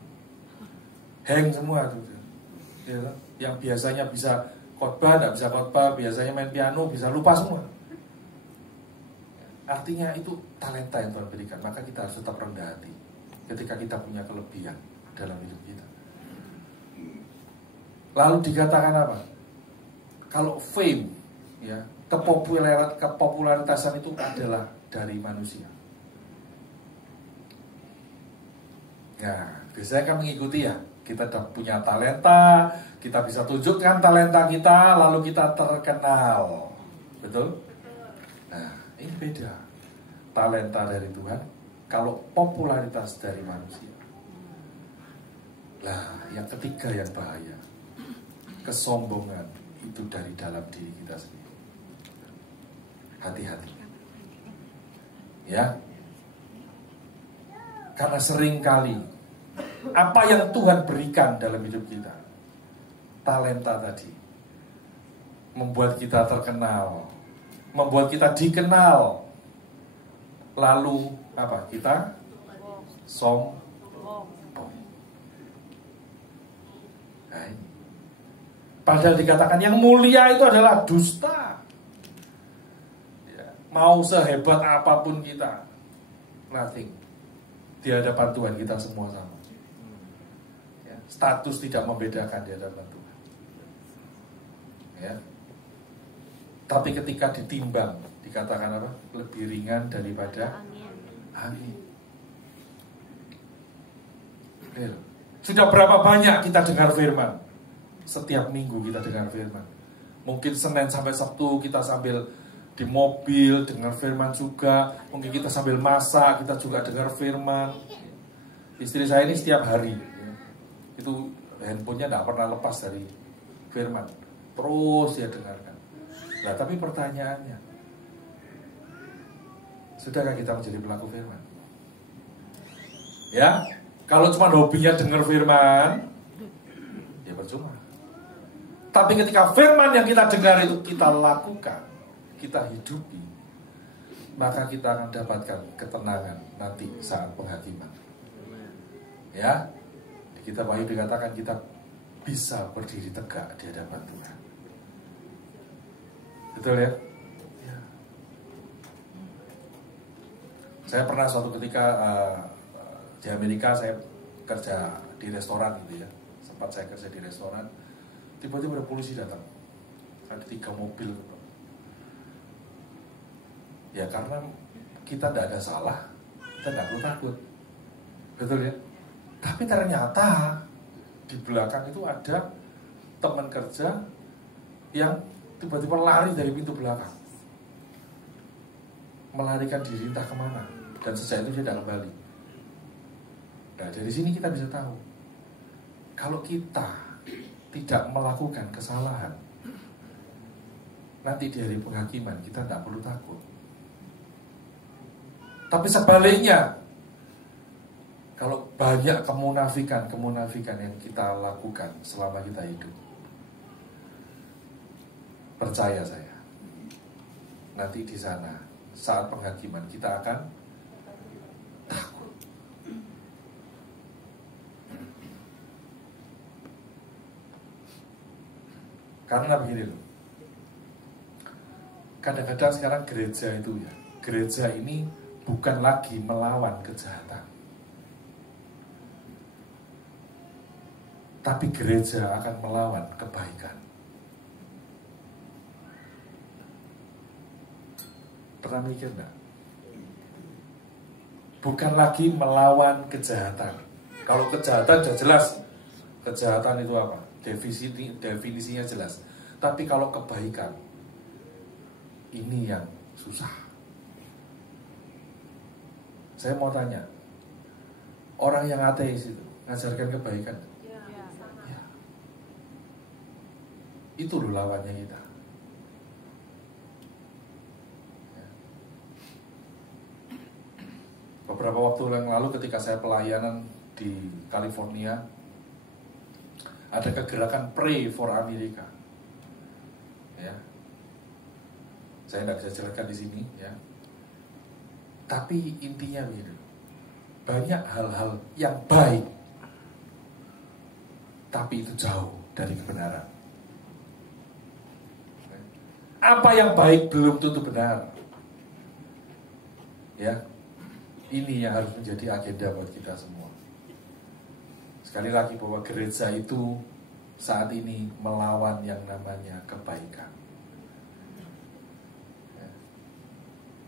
Hang semua tuh. Ya, yang biasanya bisa khotbah, enggak bisa khotbah, biasanya main piano, bisa lupa semua. Artinya itu talenta yang Tuhan berikan. Maka kita harus tetap rendah hati ketika kita punya kelebihan dalam hidup kita. Lalu dikatakan apa? Kalau fame, ya, kepopularitasan itu adalah dari manusia. Ya, biasanya kan mengikuti ya. Kita punya talenta, kita bisa tunjukkan talenta kita, lalu kita terkenal. Betul? Nah, ini beda. Talenta dari Tuhan, kalau popularitas dari manusia. Lah, yang ketiga yang bahaya. Kesombongan itu dari dalam diri kita sendiri. Hati-hati. Ya. Karena seringkali apa yang Tuhan berikan dalam hidup kita, talenta tadi, membuat kita terkenal, membuat kita dikenal. Lalu apa? Kita sombong. Nah, padahal dikatakan yang mulia itu adalah dusta. Ya, mau sehebat apapun kita, nothing. Di hadapan Tuhan kita semua sama. Ya, status tidak membedakan di hadapan Tuhan. Ya. Tapi ketika ditimbang, dikatakan apa? Lebih ringan daripada angin. Sudah berapa banyak kita dengar firman? Setiap minggu kita dengar firman. Mungkin Senin sampai Sabtu kita sambil di mobil dengar firman juga. Mungkin kita sambil masak kita juga dengar firman. Istri saya ini setiap hari itu handphonenya tidak pernah lepas dari firman. Terus dia dengarkan. Nah, tapi pertanyaannya, sudahkah kita menjadi pelaku firman? Ya, kalau cuma hobinya dengar firman, ya percuma. Tapi ketika firman yang kita dengar itu kita lakukan, kita hidupi, maka kita akan dapatkan ketenangan nanti saat penghakiman. Ya, kita Wahyu dikatakan kita bisa berdiri tegak di hadapan Tuhan. Betul ya? Ya. Saya pernah suatu ketika di Amerika saya kerja di restoran gitu ya. Sempat saya kerja di restoran. Tiba-tiba ada polisi datang. Ada 3 mobil. Ya karena kita tidak ada salah, kita tidak perlu takut. Betul ya? Tapi ternyata di belakang itu ada teman kerja yang tiba-tiba lari dari pintu belakang, melarikan diri entah kemana, dan sejak itu dia tidak kembali. Nah dari sini kita bisa tahu, kalau kita tidak melakukan kesalahan, nanti di hari penghakiman kita tidak perlu takut. Tapi sebaliknya, kalau banyak kemunafikan yang kita lakukan selama kita hidup, percaya saya, nanti di sana saat penghakiman kita akan takut. Karena begini loh, kadang-kadang sekarang gereja itu ya, gereja ini bukan lagi melawan kejahatan, tapi gereja akan melawan kebaikan. Pernah mikir enggak? Bukan lagi melawan kejahatan. Kalau kejahatan sudah jelas, kejahatan itu apa? Definisinya jelas. Tapi kalau kebaikan, ini yang susah. Saya mau tanya, orang yang ateis itu ngajarkan kebaikan? Ya. Itu loh lawannya kita. Beberapa waktu yang lalu ketika saya pelayanan di California, ada kegerakan Pray for America. Ya. Saya tidak bisa jelaskan di sini ya. Tapi intinya begini. Banyak hal-hal yang baik, tapi itu jauh dari kebenaran. Apa yang baik belum tentu benar. Ya. Ini yang harus menjadi agenda buat kita semua. Sekali lagi bahwa gereja itu saat ini melawan yang namanya kebaikan.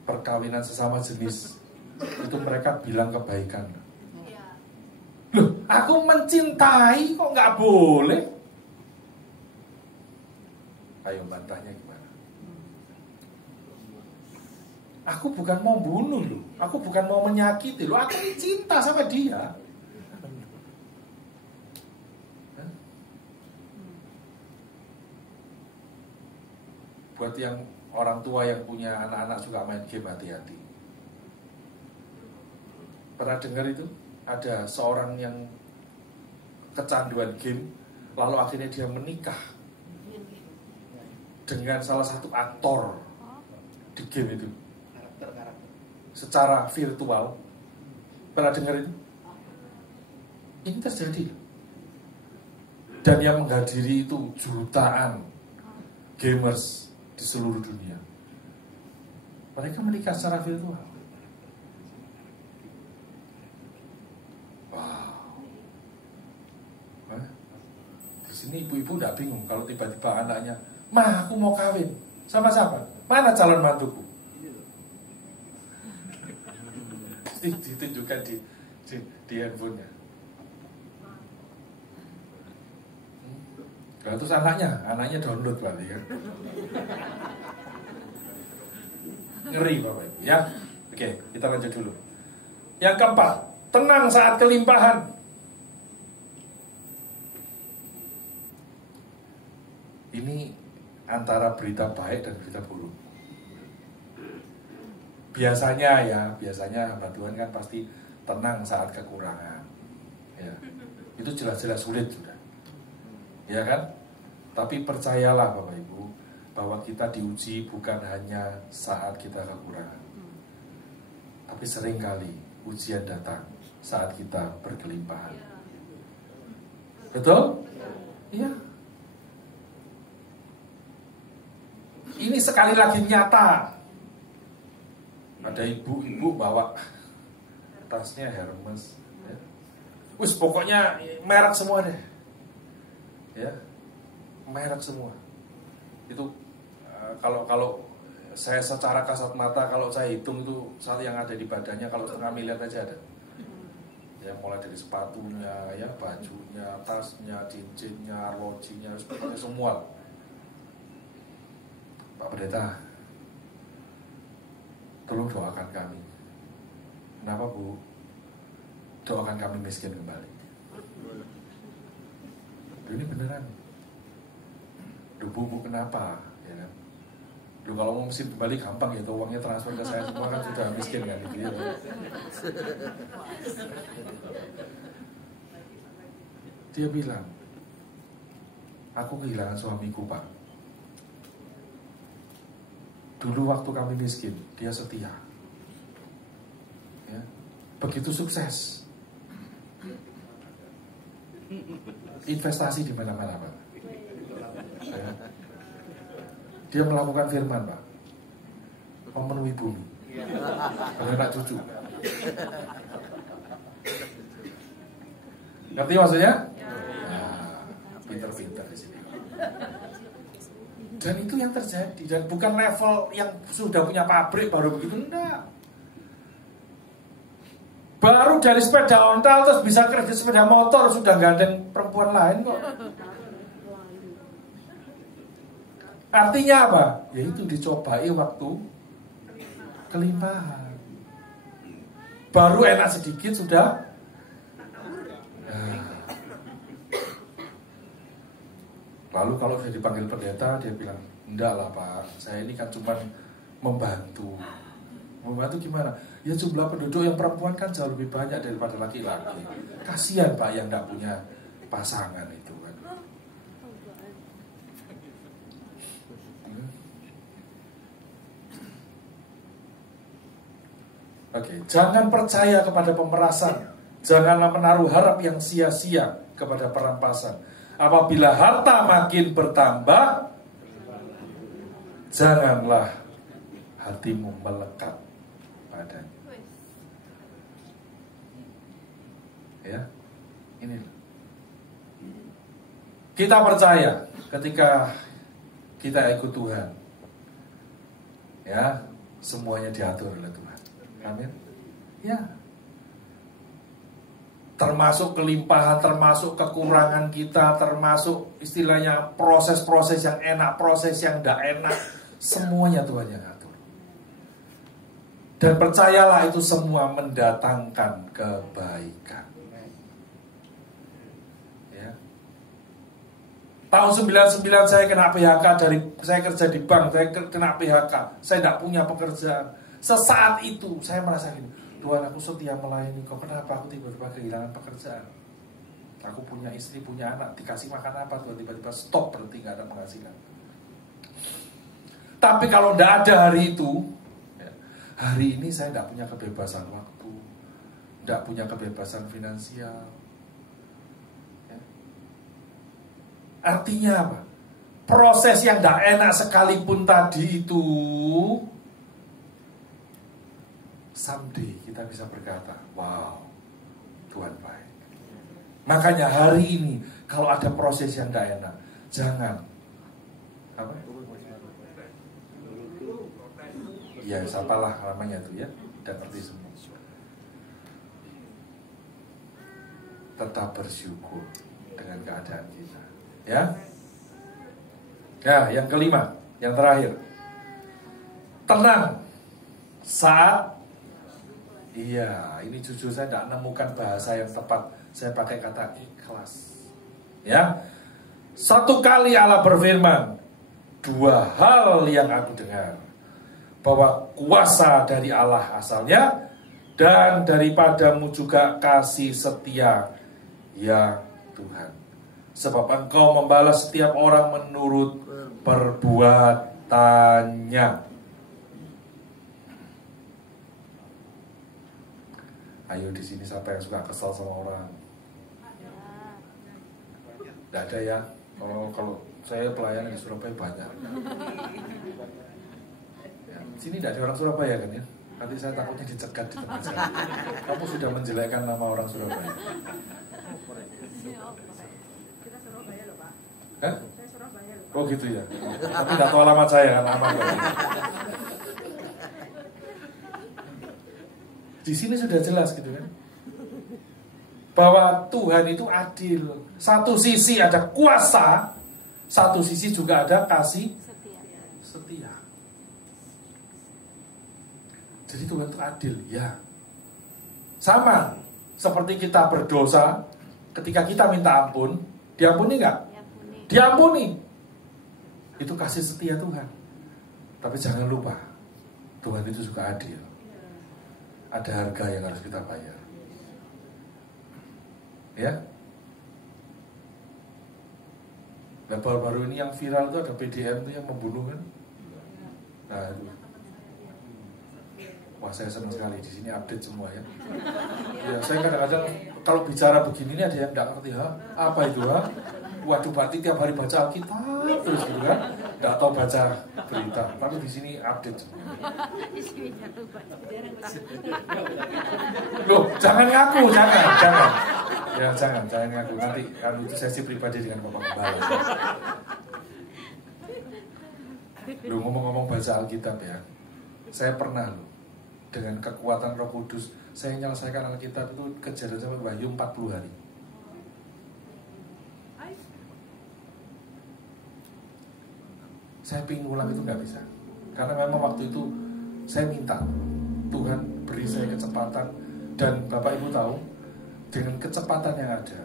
Perkawinan sesama jenis itu mereka bilang kebaikan. Loh, aku mencintai kok nggak boleh? Ayo bantahnya gimana? Aku bukan mau bunuh loh, aku bukan mau menyakiti loh, aku cinta sama dia. Buat yang orang tua yang punya anak-anak suka main game, hati-hati. Pernah dengar itu? Ada seorang yang kecanduan game, lalu akhirnya dia menikah dengan salah satu aktor di game itu. Secara virtual. Pernah dengar itu? Ini terjadi. Dan yang menghadiri itu jutaan gamers di seluruh dunia. Mereka menikah secara virtual. Wow. Di sini ibu-ibu udah bingung kalau tiba-tiba anaknya, "Ma, aku mau kawin. Sama siapa? Mana calon mantuku?" Ditunjukkan di handphonenya. Kalau terus anaknya download berarti kan. Ngeri Bapak Ibu ya. Oke, kita lanjut dulu. Yang keempat, tenang saat kelimpahan. Ini antara berita baik dan berita buruk. Biasanya hamba Tuhan kan pasti tenang saat kekurangan. Ya. Itu jelas-jelas sulit sudah. Ya kan? Tapi percayalah Bapak Ibu, bahwa kita diuji bukan hanya saat kita kekurangan. Tapi seringkali ujian datang saat kita berkelimpahan. Betul? Iya. Ini sekali lagi nyata. Ada ibu-ibu bawa tasnya Hermes, ya. Wis pokoknya merek semua deh, ya, merek semua. Itu kalau saya secara kasat mata, kalau saya hitung itu saat yang ada di badannya kalau 500 miliar aja ada. Ya mulai dari sepatunya, ya bajunya, tasnya, cincinnya, arlojinya, semua. Pak Pendeta, tolong doakan kami. Kenapa Bu? Doakan kami miskin kembali. Ini beneran. Bu kenapa? Ya kan? Kalau mau miskin kembali gampang ya, uangnya transfer ke saya semua kan sudah miskin kan gitu ya. Dia bilang, aku kehilangan suamiku Pak. Dulu waktu kami miskin, dia setia. Ya. Begitu sukses, investasi di mana-mana, Pak. Ya. Dia melakukan firman, Pak, memenuhi bumi, anak cucu. Ngerti maksudnya? Nah, pinter-pinter di sini. Dan itu yang terjadi, dan bukan level yang sudah punya pabrik baru begitu, enggak. Baru dari sepeda ontel terus bisa kerja sepeda motor, sudah gandeng perempuan lain kok. Artinya apa? Yaitu dicobai waktu kelimpahan. Baru enak sedikit sudah. Nah. Lalu kalau saya dipanggil pendeta, dia bilang, enggak lah Pak, saya ini kan cuma membantu. Membantu gimana? Ya jumlah penduduk yang perempuan kan jauh lebih banyak daripada laki-laki. Kasihan Pak yang enggak punya pasangan itu kan. Oke, jangan percaya kepada pemerasan. Janganlah menaruh harap yang sia-sia kepada perampasan. Apabila harta makin bertambah, janganlah hatimu melekat padanya. Ya, ini. Kita percaya ketika kita ikut Tuhan, ya, semuanya diatur oleh Tuhan. Amin. Ya. Termasuk kelimpahan, termasuk kekurangan kita, termasuk istilahnya proses-proses yang enak, proses yang tidak enak, semuanya Tuhan yang atur. Dan percayalah itu semua mendatangkan kebaikan. Ya. Tahun 99 saya kena PHK saya kerja di bank, saya kena PHK, saya tidak punya pekerjaan. Sesaat itu saya merasa gini, Tuhan, aku setia melayani kau, kenapa aku tiba-tiba kehilangan pekerjaan? Aku punya istri, punya anak, dikasih makan apa? Tuhan, tiba-tiba stop, berhenti, gak ada penghasilan. Tapi kalau tidak ada hari itu, ya, hari ini saya tidak punya kebebasan waktu, tidak punya kebebasan finansial. Ya. Artinya apa? Proses yang tidak enak sekalipun tadi itu, someday kita bisa berkata, wow, Tuhan baik. Makanya hari ini kalau ada proses yang tidak enak, jangan apa? Ya, siapalah namanya itu ya, dan ngerti semua. Tetap bersyukur dengan keadaan kita, ya. Ya, yang kelima, yang terakhir, tenang saat. Iya, ini jujur saya tidak menemukan bahasa yang tepat. Saya pakai kata ikhlas. Ya, satu kali Allah berfirman, dua hal yang aku dengar, bahwa kuasa dari Allah asalnya, dan daripadamu juga kasih setia, ya Tuhan. Sebab Engkau membalas setiap orang menurut perbuatannya. Ayo di sini siapa yang suka kesal sama orang? Tidak ada ya. Kalau saya pelayanan di Surabaya banyak. Ya, sini tidak ada orang Surabaya kan ya? Nanti saya takutnya dicegat di tempat saya. Kamu sudah menjelekkan nama orang Surabaya. Kita Surabaya loh Pak. Hah? Saya Surabaya loh. Oh gitu ya. Tapi tidak tahu alamat saya kan, aman kan? Di sini sudah jelas gitu kan, bahwa Tuhan itu adil. Satu sisi ada kuasa, satu sisi juga ada kasih setia. Jadi Tuhan itu adil, ya. Sama seperti kita berdosa, ketika kita minta ampun, diampuni nggak? Diampuni. Itu kasih setia Tuhan. Tapi jangan lupa, Tuhan itu juga adil. Ada harga yang harus kita bayar. Ya. Nah, baru-baru ini yang viral itu ada PDM itu yang membunuh kan. Nah, wah saya senang sekali di sini update semua ya. Ya saya kadang-kadang kalau bicara begini ini ada yang nggak ngerti, apa itu Waduh, berarti tiap hari baca Alkitab terus gitu kan? Nggak tahu baca berita. Tapi di sini update semua. Loh, jangan ngaku, jangan. Ya jangan ngaku. Nanti kan itu sesi pribadi dengan Bapak Gembala. Loh, ngomong-ngomong baca Alkitab ya, saya pernah loh dengan kekuatan Roh Kudus saya menyelesaikan Alkitab itu Kejadian sampai Wahyu 40 hari. Saya pingin ulang itu nggak bisa, karena memang waktu itu saya minta Tuhan beri saya kecepatan, dan Bapak Ibu tahu dengan kecepatan yang ada,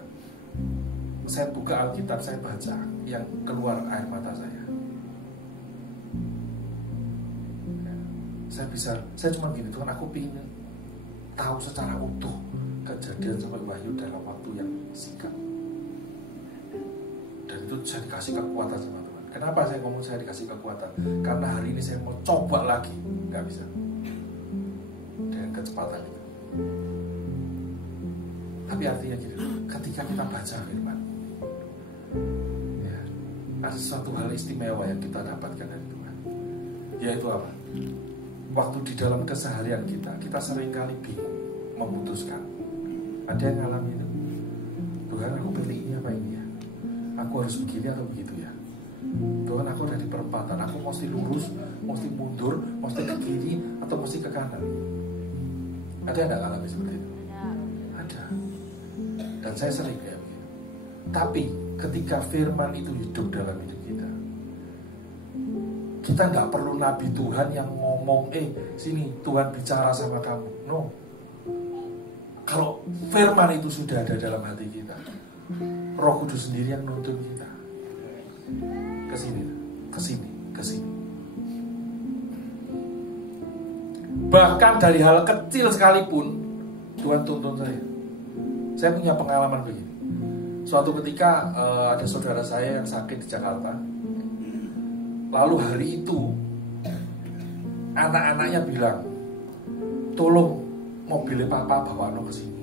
saya buka Alkitab, saya baca, yang keluar air mata saya. Saya cuma gini, Tuhan, aku ingin tahu secara utuh Kejadian sampai Wahyu dalam waktu yang singkat. Dan itu saya dikasih kekuatan sama Tuhan. Kenapa saya ngomong saya dikasih kekuatan? Karena hari ini saya mau coba lagi, nggak bisa dengan kecepatan itu. Tapi artinya gini, ketika kita baca firman, ya, ada sesuatu hal istimewa yang kita dapatkan dari Tuhan. Yaitu apa? Waktu di dalam keseharian kita seringkali bingung memutuskan. Ada yang ngalamin itu. Tuhan, aku pilih ini apa ini ya? Aku harus begini atau begitu ya? Tuhan, aku ada di perempatan, aku mesti lurus, mesti mundur, mesti ke kiri atau mesti ke kanan. Ada yang ngalamin seperti itu? Ada. Dan saya sering kayak begitu. Tapi ketika firman itu hidup dalam hidup kita nggak perlu nabi Tuhan yang ngomong, sini Tuhan bicara sama kamu. No. Kalau firman itu sudah ada dalam hati kita, Roh Kudus sendiri yang nuntun kita. Kesini. Bahkan dari hal kecil sekalipun, Tuhan tuntun saya. Saya punya pengalaman begini. Suatu ketika ada saudara saya yang sakit di Jakarta. Lalu hari itu anak-anaknya bilang, tolong mobilnya papa bawa ke sini.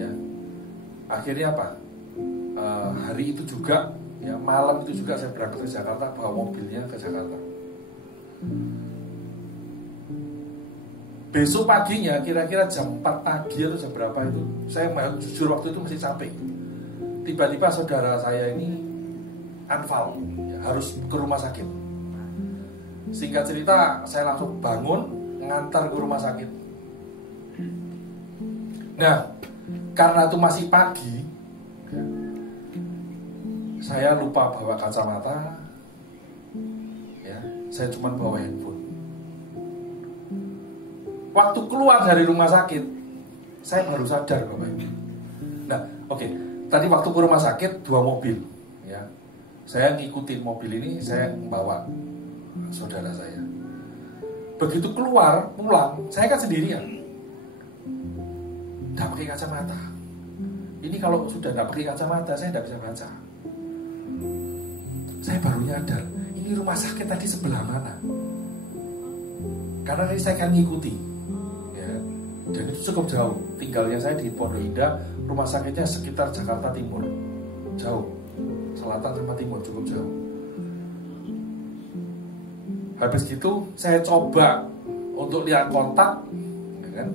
Ya, akhirnya apa? Hari itu juga, ya malam itu juga saya berangkat ke Jakarta, bawa mobilnya ke Jakarta. Besok paginya, kira-kira jam 4 pagi atau jam berapa itu, saya jujur waktu itu masih capek. Tiba-tiba saudara saya ini anfal, ya, harus ke rumah sakit. Singkat cerita, saya langsung bangun, ngantar ke rumah sakit. Nah, karena itu masih pagi, ya, saya lupa bawa kacamata, ya, saya cuma bawa handphone. Waktu keluar dari rumah sakit, saya baru sadar, Bapak Ibu. Nah, oke, tadi waktu ke rumah sakit 2 mobil, ya. Saya ngikutin mobil ini, saya membawa saudara saya. Begitu keluar, pulang, saya kan sendirian. Nggak pakai kacamata. Ini kalau sudah nggak pakai kacamata, saya nggak bisa baca. Saya baru nyadar, ini rumah sakit tadi sebelah mana? Karena tadi saya kan ngikuti, ya. Dan itu cukup jauh. Tinggalnya saya di Pondok Indah, rumah sakitnya sekitar Jakarta Timur, jauh. Selatan sama timur cukup jauh. Habis itu saya coba untuk lihat kontak, ya kan?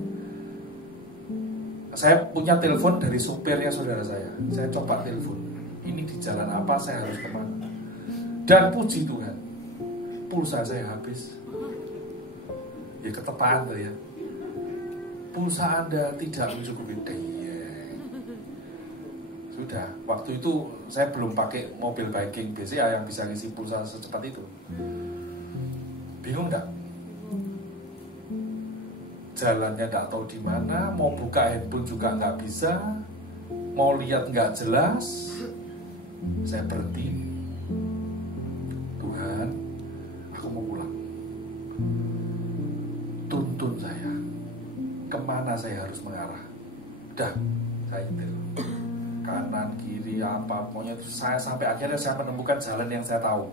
Saya punya telepon dari supirnya saudara saya. Saya coba telepon. Ini di jalan apa? Saya harus kemana? Dan puji Tuhan, pulsa saya habis. Ya ketepaan tuh ya. Pulsa Anda tidak mencukupi. Sudah, waktu itu saya belum pakai mobil banking BCA yang bisa ngisi pulsa secepat itu. Bingung enggak? Jalannya enggak tahu di mana, mau buka handphone juga enggak bisa, mau lihat enggak jelas. Saya berhenti. Tuhan, aku mau pulang. Tuntun saya. Kemana saya harus mengarah? Dah, saya nyetir. Kanan, kiri, apa, pokoknya saya sampai akhirnya saya menemukan jalan yang saya tahu.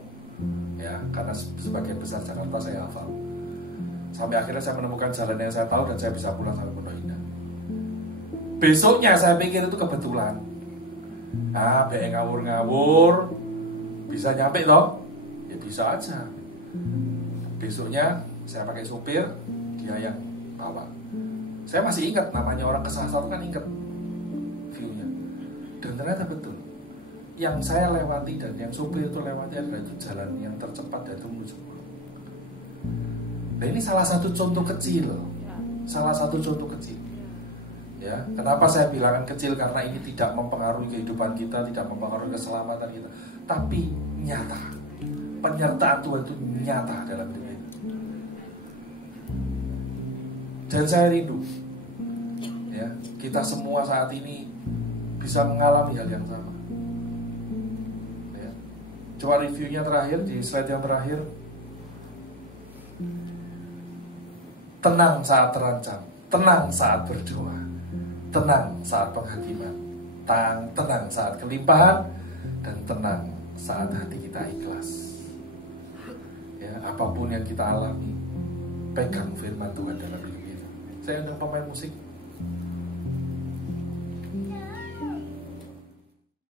Ya, karena sebagian besar Jakarta saya hafal. Sampai akhirnya saya menemukan jalan yang saya tahu dan saya bisa pulang sampai Pondok Indah. Besoknya saya pikir itu kebetulan. BE ngawur-ngawur bisa nyampe toh? Ya bisa aja. Besoknya saya pakai supir, dia yang bawa. Saya masih ingat namanya orang kesasar kan ingat view-nya. Dan ternyata betul. Yang saya lewati dan yang supir itu lewati adalah itu jalan yang tercepat dan itu menuju pulang. Nah ini salah satu contoh kecil. Salah satu contoh kecil. Ya, kenapa saya bilang kecil? Karena ini tidak mempengaruhi kehidupan kita, tidak mempengaruhi keselamatan kita, tapi nyata. Penyertaan Tuhan itu nyata dalam hidup ini. Dan saya rindu, ya, kita semua saat ini bisa mengalami hal yang sama. Ya. Coba reviewnya terakhir di slide yang terakhir. Tenang saat terancam, tenang saat berdoa, tenang saat penghakiman, tenang saat kelimpahan, dan tenang saat hati kita ikhlas. Ya, apapun yang kita alami, pegang firman Tuhan dalam hidup kita. Saya undang pemain musik.